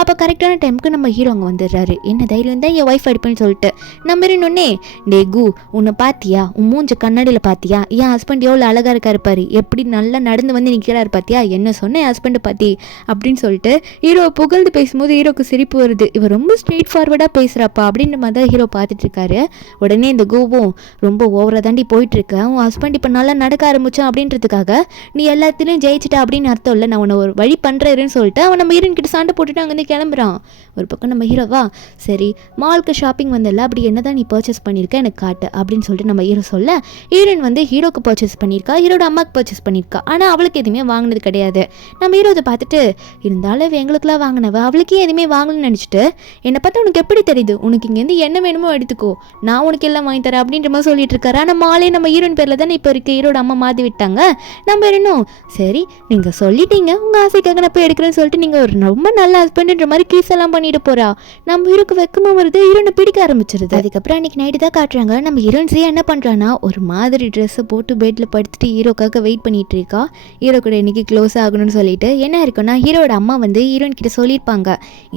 அப்போ கரெக்டான டைமுக்கு நம்ம ஹீரோ அங்கே வந்துடுறாரு. என்ன தைரியம் தான் என் ஒய்ஃப் அடிப்பேன்னு சொல்லிட்டு நம்ம ஹீரோன் ஒன்னே டே கூ உன்னை பார்த்தியா, உன் மூஞ்ச கண்ணாடியில் பார்த்தியா, என் ஹஸ்பண்ட் எவ்வளோ அழகாக இருக்கா இருப்பாரு, எப்படி நல்லா நடந்து வந்து நிற்கிறாரு பார்த்தியா, என்ன சொன்ன என் ஹஸ்பண்டை பார்த்தி அப்படின்னு சொல்லிட்டு ஹீரோவை புகழ்ந்து பேசும்போது ஹீரோக்கு சிரிப்பு வருது. இவர் ரொம்ப ஸ்ட்ரெயிட் ஃபார்வர்டாக பேசுகிறாப்பா அப்படின்ற மாதிரி தான் ஹீரோ பார்த்துட்டு இருக்காரு. உடனே இந்த கூவும் ரொம்ப ஓவராக தாண்டி போயிட்டுருக்க, உன் ஹஸ்பண்ட் இப்போ நல்லா நடக்க ஆரம்பிச்சான் அப்படின்றதுக்காக நீ எல்லாத்துலேயும் ஜெயிச்சிட்டா அப்படின்னு அர்த்தம் இல்லை, நான் உன்னை ஒரு வழி பண்ணுறேன்னு சொல்லிட்டு அவன் நம்ம ஹீரோன் கிட்ட சண்டை போட்டுட்டு அங்கேருந்து கிளம்புறான். ஒரு பக்கம் நம்ம ஹீரோவா சரி மாலுக்கு ஷாப்பிங் வந்தல, அப்படி என்ன தான் நீ பர்ச்சேஸ் பண்ணியிருக்க எனக்கு காட்டு அப்படின்னு சொல்லிட்டு நம்ம ஹீரோ சொல்ல ஹீரோயின் வந்து ஹீரோக்கு பர்ச்சேஸ் பண்ணியிருக்கா, ஹீரோட அம்மாவுக்கு பர்ச்சேஸ் பண்ணியிருக்கா. ஆனால் அவளுக்கு எதுவுமே வாங்கினது கிடையாது. நம்ம ஹீரோ அதை பார்த்துட்டு இருந்தாலும் எங்களுக்குலாம் வாங்கினவ அவளுக்கே எதுவுமே வாங்கணும்னு நினச்சிட்டு என்னை பார்த்தா உனக்கு எப்படி தெரியுது, உனக்கு இங்கேருந்து என்ன வேணுமோ எடுத்துக்கோ, நான் உனக்கு எல்லாம் வாங்கி தரேன் அப்படின்ற மாதிரி சொல்லிட்டு இருக்காரு. ஆனால் மாலே நம்ம ஹீரோயின் பேரில் தானே இப்போ இருக்க ஹீரோட அம்மா மாற்றி விட்டாங்க. நம்ம இன்னும் சரி நீங்கள் சொல்லிட்டீங்க உங்கள் ஆசைக்காக நான் போய் எடுக்கிறேன்னு சொல்லிட்டு நீங்கள் ஒரு ரொம்ப நல்ல ஹஸ்பண்டுன்ற மாதிரி கீஸ் எல்லாம் பண்ணிட்டு போறா. நம்ம ஹீரோக்கு வெக்கமாக வருது, ஹீரோனை பிடிக்க ஆரம்பிச்சிருது. அதுக்கப்புறம் அன்னைக்கு நைட்டு தான் காட்டுறாங்க. நம்ம ஹீரோயின்ஸே என்ன பண்ணுறான்னா ஒரு மாதிரி ட்ரெஸ்ஸை போட்டு பெட்டில் படுத்துட்டு ஹீரோக்காக வெயிட் பண்ணிட்டு இருக்கா. ஹீரோ கூட இன்னைக்கு க்ளோஸ் ஆகணும்னு சொல்லிட்டு என்ன இருக்குன்னா ஹீரோட அம்மா வந்து ஹீரோயின் கிட்ட சொல்லியிருப்பாங்க,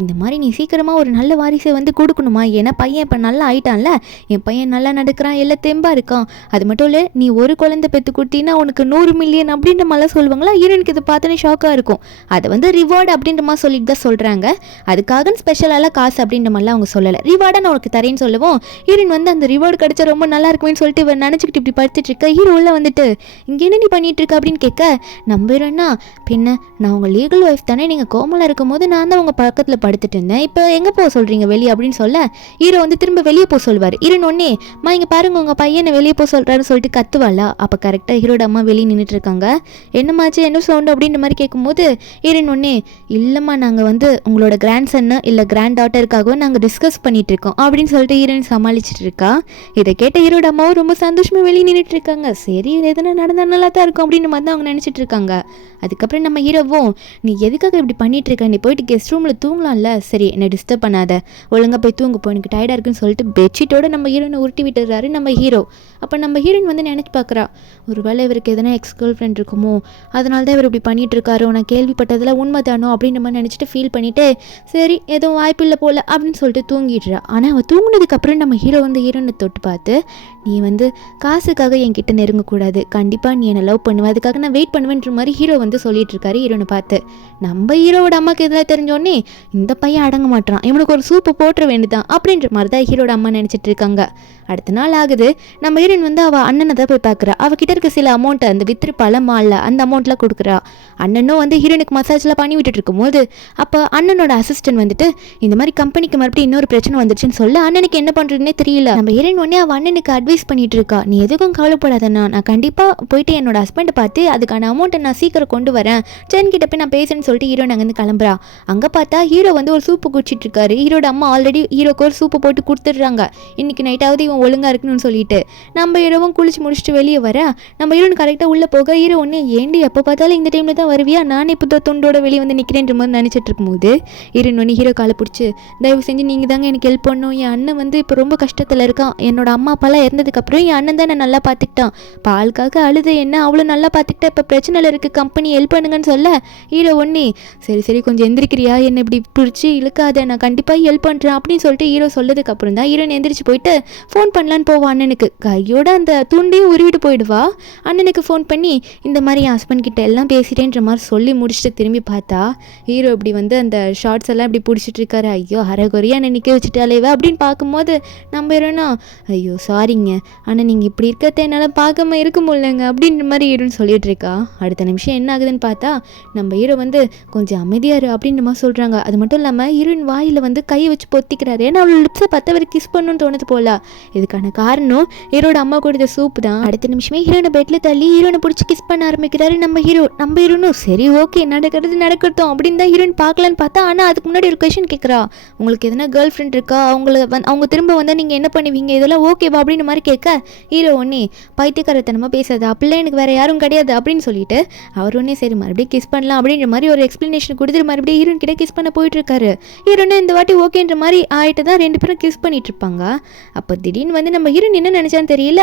இந்த மாதிரி நீ சீக்கிரமாக ஒரு நல்ல வாரிசை வந்து கொடுக்கணுமா, ஏன்னா பையன் இப்போ நல்லா ஆயிட்டான்ல, என் பையன் நல்லா நடக்கிறான், எல்லாம் தெம்பா இருக்கான், அது மட்டும் இல்லை நீ ஒரு குழந்தை பெற்று கொடுத்தீங்கன்னா உனக்கு 100 மில்லியன் அப்படின்ற மாதிரிலாம் சொல்லுவாங்களா. ஹீரோயினுக்கு இதை பார்த்தோன்னே ஷாக்காக இருக்கும். அதை வந்து ரிவார்டு அப்படின்ற மாதிரி சொல்லிட்டு தான் சொல்கிறாங்க. அதுக்காக ஸ்பெஷலாலாம் காசு அப்படின்ற மாதிரிலாம் அவங்க சொல்லலை. ரிவார்டாக நான் உனக்கு தரேன்னு சொல்லவும் ஹீரோயின் வந்து அந்த ரிவார்டு கிடைச்சா ரொம்ப நல்லா இருக்குமேன்னு சொல்லிட்டு இவன் நினச்சிக்கிட்டு இப்படி படுத்துட்டு இருக்க. ஹீரோ உள்ள வந்துட்டு இங்கே என்ன நீ பண்ணிட்டு இருக்க அப்படின்னு கேட்க, நம்புறேன்னா பின்ன நான் உங்கள் லீகல் ஒய்ஃப் தானே, நீங்கள் கோமலாக இருக்கும் போது நான் தான் உங்கள் பக்கத்தில் படுத்துட்டு இருந்தேன், இப்போ எங்கே போக சொல்கிறீங்க வெளியே அப்படின்னு சொல்ல ஹீரோ வந்து திரும்ப வெளியே போக சொல்வார். ஹீரோன் ஒன்னே இங்கே பாருங்க உங்கள் பையனை வெளியே போக சொல்கிறாருன்னு சொல்லிட்டு கத்துவாளா. அப்போ கரெக்டாக ஹீரோட அம்மா வெளியே நின்றுட்டு இருக்காங்க. என்னமாச்சு என்ன சவுண்டு அப்படின்ற மாதிரி கேட்கும்போது ஹீரோன் ஒன்னே இல்லைம்மா நாங்கள் வந்து உங்களோட கிராண்ட் சன்னு இல்லை கிராண்ட் டாட்டருக்காகவும் நாங்கள் டிஸ்கஸ் பண்ணிட்டு இருக்கோம் அப்படின்னு சொல்லிட்டு ஹீரோயின் சமாளிச்சுட்டு இருக்கா. இதை கேட்ட ஹீரோட அம்மாவும் ரொம்ப சந்தோஷமாக வெளியே நின்றுட்டு இருக்காங்க. சரி எதுனா நடந்தால் நல்லா தான் இருக்கும் அப்படின்னு மாதிரி தான் அவங்க நினச்சிட்டு இருக்காங்க. அதுக்கப்புறம் நம்ம ஹீரோவும் நீ எதுக்காக இப்படி பண்ணிட்டு இருக்க, நீ போயிட்டு கெஸ்ட் ரூமில் தூங்கலாம்ல, சரி என்னை டிஸ்டர்ப் பண்ணாத, ஒழுங்காக போய் தூங்க போ, எனக்கு டயர்டாக இருக்குன்னு சொல்லிட்டு பெட்ஷீட்டோட நம்ம ஹீரோனை உருட்டி விட்டுறாரு நம்ம ஹீரோ. அப்போ நம்ம ஹீரோயின் வந்து நினச்சி பார்க்குறா, ஒரு வேளை இவருக்கு எதனா எக்ஸ் கேர்ள் ஃப்ரெண்ட் இருக்குமோ, அதனால தான் இவர் இப்படி பண்ணிட்டு இருக்காரோ, நான் கேள்விப்பட்டதில் உண்மை தானோ அப்படின்ற மாதிரி நினச்சிட்டு ஃபீல் பண்ணிட்டு சரி எதுவும் வாய்ப்பில்லை போல அப்படின்னு சொல்லிட்டு தூங்கிடுறா. ஆனால் அவள் தூங்கினதுக்கப்புறம் நம்ம ஹீரோ வந்து ஹீரோனை தொட்டு பார்த்து நீ வந்து காசுக்காக என்கிட்ட நெருங்கக்கூடாது, கண்டிப்பாக நீ என்னை லவ் பண்ணுவேன், அதுக்காக நான் வெயிட் பண்ணுவேன்ற மாதிரி ஹீரோ வந்து சொல்லிட்டு இருக்காரு ஹீரோனை பார்த்து. நம்ம ஹீரோட அம்மாவுக்கு எதிராக தெரிஞ்சோடனே இந்த பையன் அடங்க மாட்டான், இவனுக்கு ஒரு சூப்பு போட்டுற வேண்டியதான் அப்படின்ற மாதிரி தான் ஹீரோட அம்மா நினச்சிட்டு இருக்காங்க. அடுத்த நாள் ஆகுது. நம்ம ஹீரோயின் வந்து அவள் அண்ணனை தான் போய் பார்க்குறா. அவகிட்ட இருக்க சில அமௌண்ட்டை அந்த வித்திரு பழமால அந்த அமௌண்ட்லாம் கொடுக்குறா. அண்ணனும் வந்து ஹீரோனுக்கு மசாஜ்லாம் பண்ணி விட்டுட்டு இருக்கும்போது அப்போ அண்ணனோட அசிஸ்டன்ட் வந்துட்டு இந்த மாதிரி கம்பெனிக்கு மறுபடியும் இன்னொரு பிரச்சனை வந்துச்சுன்னு சொல்ல அண்ணனுக்கு என்ன பண்ணுறதுனே தெரியல. நம்ம ஹீரோயின் உடனே அவள் அண்ணனுக்கு அட்வைஸ் பண்ணிட்டு இருக்கா, நீ எதுக்கும் கவலைப்படாதண்ணா, நான் கண்டிப்பாக போயிட்டு என்னோட ஹஸ்பண்டை பார்த்து அதுக்கான அமௌண்ட்டை நான் சீக்கிரம் கொண்டு வரேன், சென் கிட்ட போய் நான் பேசுறேன்னு சொல்லிட்டு ஹீரோ அங்கேருந்து கிளம்புறா. அங்கே பார்த்தா ஹீரோ வந்து ஒரு சூப்பு குடிச்சிட்டு இருக்காரு. ஹீரோட அம்மா ஆல்ரெடி ஹீரோக்கு ஒரு சூப்பு போட்டு கொடுத்துட்றாங்க, இன்னைக்கு நைட்டாவது இவன் ஒழுங்காக இருக்கணும்னு சொல்லிட்டு. நம்ம ஹீரோவும் குளிச்சு முடிச்சுட்டு வெளியே வர நம்ம ஹீரோன் கரெக்டாக உள்ளே போக ஹீரோ ஒன்று ஏண்டி எப்போ பார்த்தாலும் இந்த டைமில் தான் வருவியா, நானே இப்போ தொண்டோட வெளியே வந்து நிற்கிறேன்ற மாதிரி நினச்சிட்டு இருக்கும்போது ஹீரோன் ஒன்று ஹீரோ காலை பிடிச்சி தயவு செஞ்சு நீங்கள் தாங்க எனக்கு ஹெல்ப் பண்ணணும், என் அண்ணன் வந்து இப்போ ரொம்ப கஷ்டத்தில் இருக்கான், என்னோட அம்மா அப்பாலாம் இறந்ததுக்கப்புறம் என் அண்ணன் தான் நான் நல்லா பார்த்துக்கிட்டான், பாலுக்காக அழுது என்ன அவ்வளோ நல்லா பார்த்துக்கிட்டா, இப்போ பிரச்சனையில் இருக்குது, கம்பெனி ஹெல்ப் பண்ணுங்கன்னு சொல்ல ஹீரோ ஒன்று சரி சரி கொஞ்சம் எந்திரிக்கிறியா, என்னை இப்படி பிடிச்சி இழுக்காத, நான் கண்டிப்பாக ஹெல்ப் பண்ணுறேன் அப்படின்னு சொல்லிட்டு ஹீரோ சொல்லதுக்கப்புறம் தான் ஹீரோன் எந்திரிச்சு போயிட்டு ஃபோன் பண்ணலான்னு போவா. அண்ணனுக்கு கையோட அந்த தூண்டையும் உருவிட்டு போயிடுவா. அண்ணனுக்கு ஃபோன் பண்ணி இந்த மாதிரி என் ஹஸ்பண்ட் கிட்ட எல்லாம் பேசிட்டேன்ற மாதிரி சொல்லி முடிச்சுட்டு திரும்பி பார்த்தா ஹீரோ இப்படி வந்து அந்த ஷார்ட்ஸ் எல்லாம் இப்படி பிடிச்சிட்டு இருக்காரு. ஐயோ அரைகுறையா என்ன நிற்க வச்சுட்டாலேவா அப்படின்னு பார்க்கும்போது நம்ம ஹீரோனா ஐயோ சாரிங்க, ஆனால் நீங்கள் இப்படி இருக்கிறத என்னால் பார்க்காம இருக்க முடியலங்க அப்படின்ற மாதிரி ஹீரோன்னு சொல்லிட்டு இருக்கா. அடுத்த நிமிஷம் என்ன ஆகுதுன்னு பார்த்தா நம்ம ஹீரோ வந்து கொஞ்சம் அமைதியாரு அப்படின்ற மாதிரி சொல்கிறாங்க. அது மட்டும் இல்லாமல் ஹீரோயின் வாயில் வந்து கையை வச்சு பொத்திக்கிறாரு. ஏன்னா அவளோட லிப்ஸை பற்றவரை கிஸ் பண்ணணும்னு தோணுது போல. இதுக்கான காரணம் ஹீரோட அம்மா கொடுத்த சூப் தான். அடுத்த நிமிஷமே ஹீரோனை பெட்ல தள்ளி ஹீரோனை பிடிச்சி கிஸ் பண்ண ஆரம்பிக்கிறாரு நம்ம ஹீரோனும் சரி ஓகே நடக்கிறதும் அப்படின்னு தான் ஹீரோயின் பார்க்கலான்னு பார்த்தா ஆனால் அதுக்கு முன்னாடி ஒரு கொஸ்டின் கேட்குறா, உங்களுக்கு எதனா கேர்ள் ஃப்ரெண்ட் இருக்கா, அவங்க திரும்ப வந்தால் நீங்கள் என்ன பண்ணுவீங்க, இதெல்லாம் ஓகேவா அப்படின்னு மாதிரி கேட்க ஹீரோ ஒன்னே பைத்தியக்காரத்தனமாக பேசாது, அப்படிலாம் எனக்கு வேறு யாரும் கிடையாது அப்படின்னு சொல்லிட்டு அவர் ஒன்னே சரி மறுபடியும் கிஸ் பண்ணலாம் அப்படின்ற மாதிரி ஒரு எக்ஸ்பிளனேஷன் கொடுத்துட்டு மறுபடியும் ஹீரோன் கிட்ட கிஸ் பண்ண போயிட்டு இருக்காரு. ஹீரோனே இந்த வாட்டி ஓகேன்ற மாதிரி ஆகிட்டு தான் ரெண்டு பேரும் கிஸ் பண்ணிட்டு இருப்பாங்க. அப்போ திடீர்னு வந்து நம்ம ஹீரோன் என்ன நினச்சான்னு தெரியல,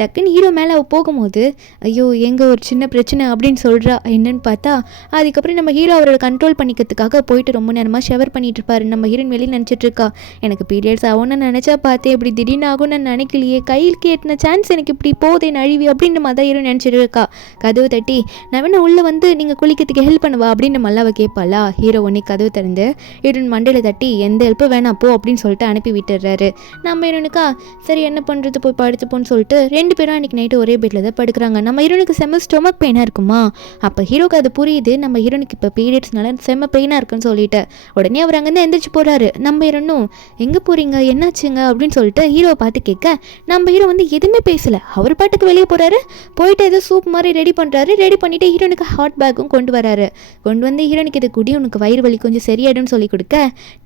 டக்குன்னு ஹீரோ மேலே அவள் போகும்போது ஐயோ எங்கே ஒரு சின்ன பிரச்சனை அப்படின்னு சொல்கிறா. என்னன்னு பார்த்தா அதுக்கப்புறம் நம்ம ஹீரோ அவரோட கண்ட்ரோல் பண்ணிக்கிறதுக்காக போயிட்டு ரொம்ப நேரமாக ஷவர் பண்ணிட்டு இருப்பாரு. நம்ம ஹீரோயின் வெளியில் நினச்சிட்டு இருக்கா, எனக்கு பீரியட்ஸ் ஆகும்னு நினச்சா பார்த்தேன், இப்படி திடீர்னு ஆகும்னு நான் நினைக்கலையே, கையில் கேட்டின சான்ஸ் எனக்கு இப்படி போதே நழுவி அப்படின்ற மாதிரி தான் ஹீரோ நினச்சிட்டு இருக்கா. கதவு தட்டி நான் வேணா உள்ளே வந்து நீங்கள் குளிக்கிறதுக்கு ஹெல்ப் பண்ணுவா அப்படின்னு மல்லாவை கேட்பாளா. ஹீரோ ஒன்னே கதவு திறந்து ஹீரோயின் மண்டையில் தட்டி எந்த ஹெல்ப்பும் வேணாம் போ அப்படின்னு சொல்லிட்டு அனுப்பி விட்டுறாரு. நம்ம ஹீரோனுக்கா சரி என்ன பண்ணுறது போய் படுத்துப்போன்னு சொல்லிட்டு ரெண்டு பேரும் அன்றைக்கி நைட்டு ஒரே பெட்டில் தான் படுக்கிறாங்க. நம்ம ஹீரோனுக்கு செம்ம ஸ்டொமக் பெயினாக இருக்குமா. அப்போ ஹீரோக்கு அது புரியுது, நம்ம ஹீரோனுக்கு இப்போ பீரியட்ஸ்னால செம்ம பெயினாக இருக்குன்னு சொல்லிட்டு உடனே அவர் அங்கேருந்து எந்திரிச்சு போகிறாரு. நம்ம ஹீரோனும் எங்கே போகிறீங்க என்னாச்சுங்க அப்படின்னு சொல்லிட்டு ஹீரோவை பார்த்து கேட்க நம்ம ஹீரோ வந்து எதுவுமே பேசலை, அவர் பாட்டுக்கு வெளியே போகிறாரு. போயிட்டு ஏதோ சூப் சோப் மாதிரி ரெடி பண்ணுறாரு. ரெடி பண்ணிவிட்டு ஹீரோனுக்கு ஹாட் பேக்கும் கொண்டு வராரு. கொண்டு வந்து ஹீரோனுக்கு இது குடி உனக்கு வயிறு வலி கொஞ்சம் சரியாயிடும்னு சொல்லி கொடுக்க,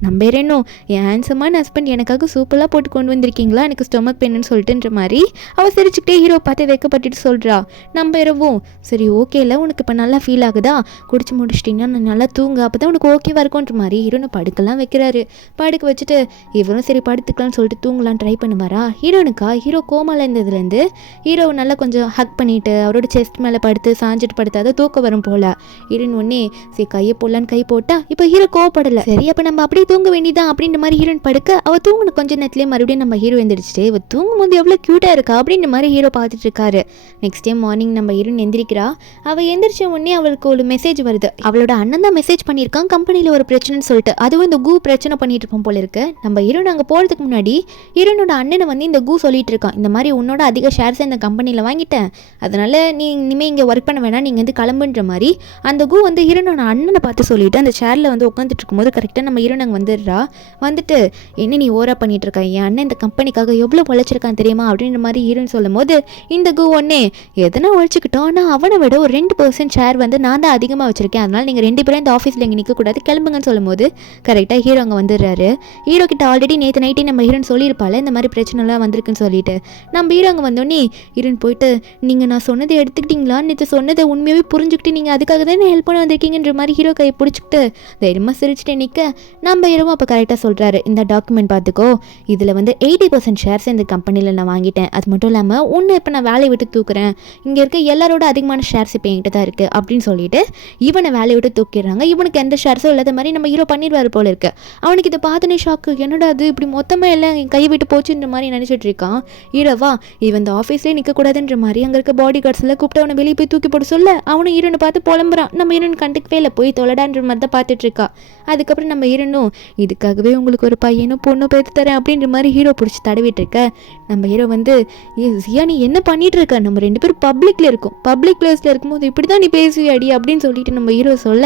நம்ம ஹீரோனும் என் ஹேண்ட்ஸமான ஹஸ்பண்ட் எனக்காக சூப்பராக போட்டு கொண்டு வந்திருக்கீங்களா, எனக்கு ஸ்டொமக் பெயின்னு சொல்லிட்டுன்ற மாதிரி அவள் சிரிச்சுக்கிட்டே ஹீரோ பார்த்து வைக்கப்பட்டுட்டு சொல்கிறா. நம்ம ஹீரோவும் சரி ஓகே இல்லை உனக்கு இப்போ நல்லா ஃபீல் ஆகுதா, குடிச்சு முடிச்சிட்டிங்கன்னா நான் நல்லா தூங்கு, அப்போ தான் உனக்கு ஓகேவா இருக்கும்ன்ற மாதிரி ஹீரோனை படுக்கலாம் வைக்கிறாரு. படுக்க வச்சுட்டு இவரும் சரி படுத்துக்கலாம்னு சொல்லிட்டு தூங்கலான்னு ட்ரை பண்ணுவாரா. ஹீரோ கோமால இருந்ததுலேருந்து ஹீரோ நல்லா கொஞ்சம் ஹக் பண்ணிட்டு அவரோட செஸ்ட் மேலே படுத்து சாஞ்சிட்டு படுத்தாத தூக்கம் வரும் போல. ஹீரோயின் ஒன்னே சரி கையை போடலான்னு கை போட்டா இப்போ ஹீரோ கோவப்படலை. சரி அப்போ நம்ம அப்படியே தூங்க வேண்டியதான் அப்படின்ற மாதிரி ஹீரோயின் படுக்க அவள் தூங்கின கொஞ்சம் நேரத்துலேயே மறுபடியும் நம்ம ஹீரோ எந்திரிச்சிட்டு இவ தூங்கும் போது எவ்வளோ க்யூட்டாக இருக்கா அப்படின்ற மாதிரி ஹீரோ பார்த்துட்டு இருக்காரு. நெக்ஸ்ட் டே மார்னிங் நம்ம ஹீரோயின் எந்திரிக்கிறா. அவள் எந்திரிச்ச உடனே அவளுக்கு ஒரு மெசேஜ் வருது. அவளோட அண்ணன் தான் மெசேஜ் பண்ணியிருக்கான் கம்பெனியில் ஒரு பிரச்சனைன்னு சொல்லிட்டு. அதுவும் இந்த பிரச்சனை பண்ணிட்டு இருப்போம் போல இருக்கு. நம்ம ஹீரோன் அங்கே போகிறதுக்கு முன்னாடி ஹீரோனோட அண்ணனை வந்து இந்த சொல்லிட்டு இருக்கான், இந்த மாதிரி உன்னோட அதிக ஷேர்ஸை இந்த கம்பெனியில் வாங்கிட்டேன், அதனால நீ இனிமேல் இங்கே ஒர்க் பண்ண வேணாம், நீங்கள் வந்து கிளம்புன்ற மாதிரி அந்த வந்து ஹீரோனோட அண்ணனை பார்த்து சொல்லிட்டு அந்த சேரில் வந்து உட்காந்துட்டு இருக்கும்போது கரெக்டாக நம்ம ஹீரோன் அங்கே வந்துடுறா. வந்துட்டு என்ன நீ ஓரா பண்ணிட்டு இருக்கா, என் அண்ணன் இந்த கம்பெனிக்காக எவ்வளோ உழைச்சிருக்கான் தெரியுமா அப்படின்ற மாதிரி ஹீரோன் சொல்லும் போது இந்த ஒன்னே எதனா உழைச்சிக்கிட்டோம், ஆனால் அவனை விட ஒரு 2% ஷேர் வந்து நான் தான் அதிகமாக வச்சிருக்கேன், அதனால நீங்கள் 2 பேரும் இந்த ஆஃபீஸில் இங்கே நிற்கக்கூடாது கிளம்புங்கன்னு சொல்லும் போது கரெக்டாக ஹீரோ அங்கே வந்துடுறாரு. ஹீரோ கிட்ட ஆல்ரெடி நேற்று நைட்டே நம்ம ஹீரோன் சொல்லியிருப்பாள் இந்த மாதிரி பிரச்சனைலாம் வந்திருக்குன்னு சொல்லிட்டு. நம்ம ஹீரோ அங்கே வந்தோடனே ஹீரோன் போயிட்டு நீங்கள் நான் சொன்னதை எடுத்துக்கிட்டீங்களா, நேற்று சொன்னதை உண்மையாகவே புரிஞ்சுக்கிட்டு நீங்கள் அதுக்காக தானே ஹெல்ப் பண்ண வந்திருக்கீங்கன்ற மாதிரி ஹீரோ கையை பிடிச்சிக்கிட்டு தைரியமாக சிரிச்சுட்டு நிற்க நம்ம ஹீரோவும் அப்போ கரெக்டாக சொல்கிறாரு, இந்த டாக்குமெண்ட் பார்த்துக்கோ, இதில் வந்து 80% ஷேர்ஸ் இந்த கம்பெனியில் நான் வாங்கிட்டேன், அது மட்டும் இல்லாமல் உன்னை இப்போ நான் வேலையை விட்டு தூக்குறேன், இங்கே இருக்க எல்லாரோட அதிகமான ஷேர்ஸ் இப்போ என்கிட்ட தான் இருக்குது அப்படின்னு சொல்லிட்டு இவனை வேலையை விட்டு தூக்கிடுறாங்க. இவனுக்கு எந்த ஷேர்ஸும் இல்லாத மாதிரி நம்ம ஹீரோ பண்ணிடுவார் போல இருக்கு. அவனுக்கு இதை பார்த்தனே ஷாக்கு, என்னடா அது இப்படி மொத்தமாக எல்லாம் என் கையை விட்டு போச்சுன்ற மாதிரி நினச்சிட்டு இருக்கான். ஹீரோவா இவன் இந்த ஆஃபீஸ்லேயே நிற்கக்கூடாதுன்ற மாதிரி அங்கே இருக்க பாடி கார்ட்ஸில் கூப்பிட்டு அவனை வெளியே போய் தூக்கி போட சொல்ல அவனும் ஹீரோனை பார்த்து புலம்புறான். நம்ம ஹீரோன் கண்டுக்கவே இல்லை, போய் தொலைடான்ற மாதிரி தான் பார்த்துட்டு இருக்கா. அதுக்கப்புறம் நம்ம ஹீரோனும் இதுக்காகவே உங்களுக்கு ஒரு பையனும் பொண்ணும் பேத்து தரேன் அப்படின்ற மாதிரி ஹீரோ பிடிச்சி தடவிட்டு இருக்க. நம்ம ஹீரோ வந்து ஜியா நீ என்ன பண்ணிட்டு இருக்க, நம்ம 2 பேரும் பப்ளிக்ல இருக்கும், பப்ளிக் பிளேஸ்ல இருக்கும்போது இப்படி தான் நீ பேசுவியாடி அப்படின்னு சொல்லிட்டு நம்ம ஹீரோ சொல்ல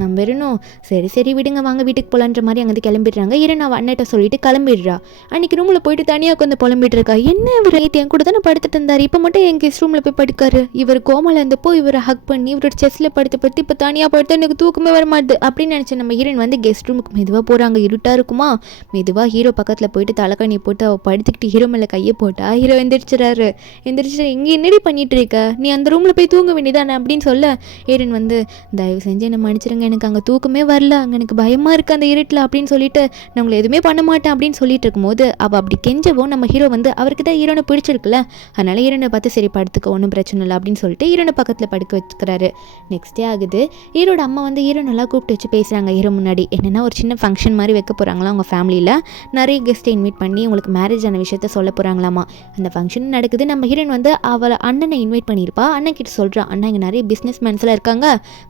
நம்ம ஹீரோனும் சரி சரி விடுங்க வாங்க வீட்டுக்கு போகலான்ற மாதிரி அங்கே கிளம்பிடுறாங்க. ஹீரோ நான் அண்ணட்ட சொல்லிட்டு கிளம்பிடுறா. அன்னைக்கு ரூமில் போயிட்டு தனியாக உட்காந்து புலம்பிட்டு இருக்கா. என்ன இவர் என் கூட தானே படுத்துட்டு இருந்தார், இப்போ மட்டும் என் கெஸ்ட் ரூமில் போய் படுக்காரு, இவர் கோமால இருந்தப்போ இவரை ஹக் பண்ணி இவரோட செஸ்ல படுத்து இப்போ தனியாக படுத்து எனக்கு தூக்கமே வர மாட்டுது அப்படின்னு நினச்சேன். நம்ம ஹீரோயின் வந்து கெஸ்ட் ரூமுக்கு மெதுவாக போகிறாங்க. இருட்டாக இருக்குமா, மெதுவாக ஹீரோ பக்கத்தில் போயிட்டு தலைக்கண்ணி போட்டு அவள் படுத்துக்கிட்டு ஹீரோ மேலே கையை போட்டா ஹீரோ எந்திரிச்சிடறாரு. எந்திரிச்சு இங்கே என்னடி பண்ணிட்டு இருக்க, நீ அந்த ரூமில் போய் தூங்க வேண்டியதானே அப்படின்னு சொல்ல ஹீரோயின் வந்து தயவு செஞ்சு என்னை மன்னிச்சிருங்க, எனக்கு அங்கே தூக்கமே வரல, அங்கே எனக்கு பயமாக இருக்குது அந்த இருட்டில் அப்படின்னு சொல்லிட்டு நான் உங்களை எதுவுமே பண்ண மாட்டேன் அப்படின்னு சொல்லிட்டு இருக்கும்போது அவள் அப்படி கெஞ்சவும் நம்ம ஹீரோ வந்து அவருக்கு தான் ஹீரோனை பிடிச்சிருக்குல்ல, அதனால ஹீரோனை பார்த்து சரி படுத்துக்க ஒன்றும் பிரச்சனை இல்லை அப்படின்னு சொல்லிட்டு ஹீரோனை பக்கத்தில் படுக்க வச்சுக்கிறாரு. நெக்ஸ்ட் டே ஆகுது. ஹீரோட அம்மா வந்து ஹீரோ நல்லா கூப்பிட்டு வச்சு பேசுகிறாங்க ஹீரோ முன்னாடி. என்னென்னா ஒரு சின்ன ஃபங்க்ஷன் மாதிரி வைக்க போகிறாங்களா அவங்க ஃபேமிலியில், நிறைய கெஸ்ட்டை இன்வைட் பண்ணி உங்களுக்கு மேரேஜ் ஆன விஷயத்த சொல்ல போகிறாங்களாமா. அந்த ஃபங்க்ஷன் நடக்குது. நம்ம ஹீரோயின் வந்து அவளை அண்ணனை இன்வைட் பண்ணியிருப்பா. அண்ணன் கிட்ட சொல்கிறான், அண்ணா இங்கே நிறைய பிஸ்னஸ் மேன்ஸ்லாம் இருக்காங்க,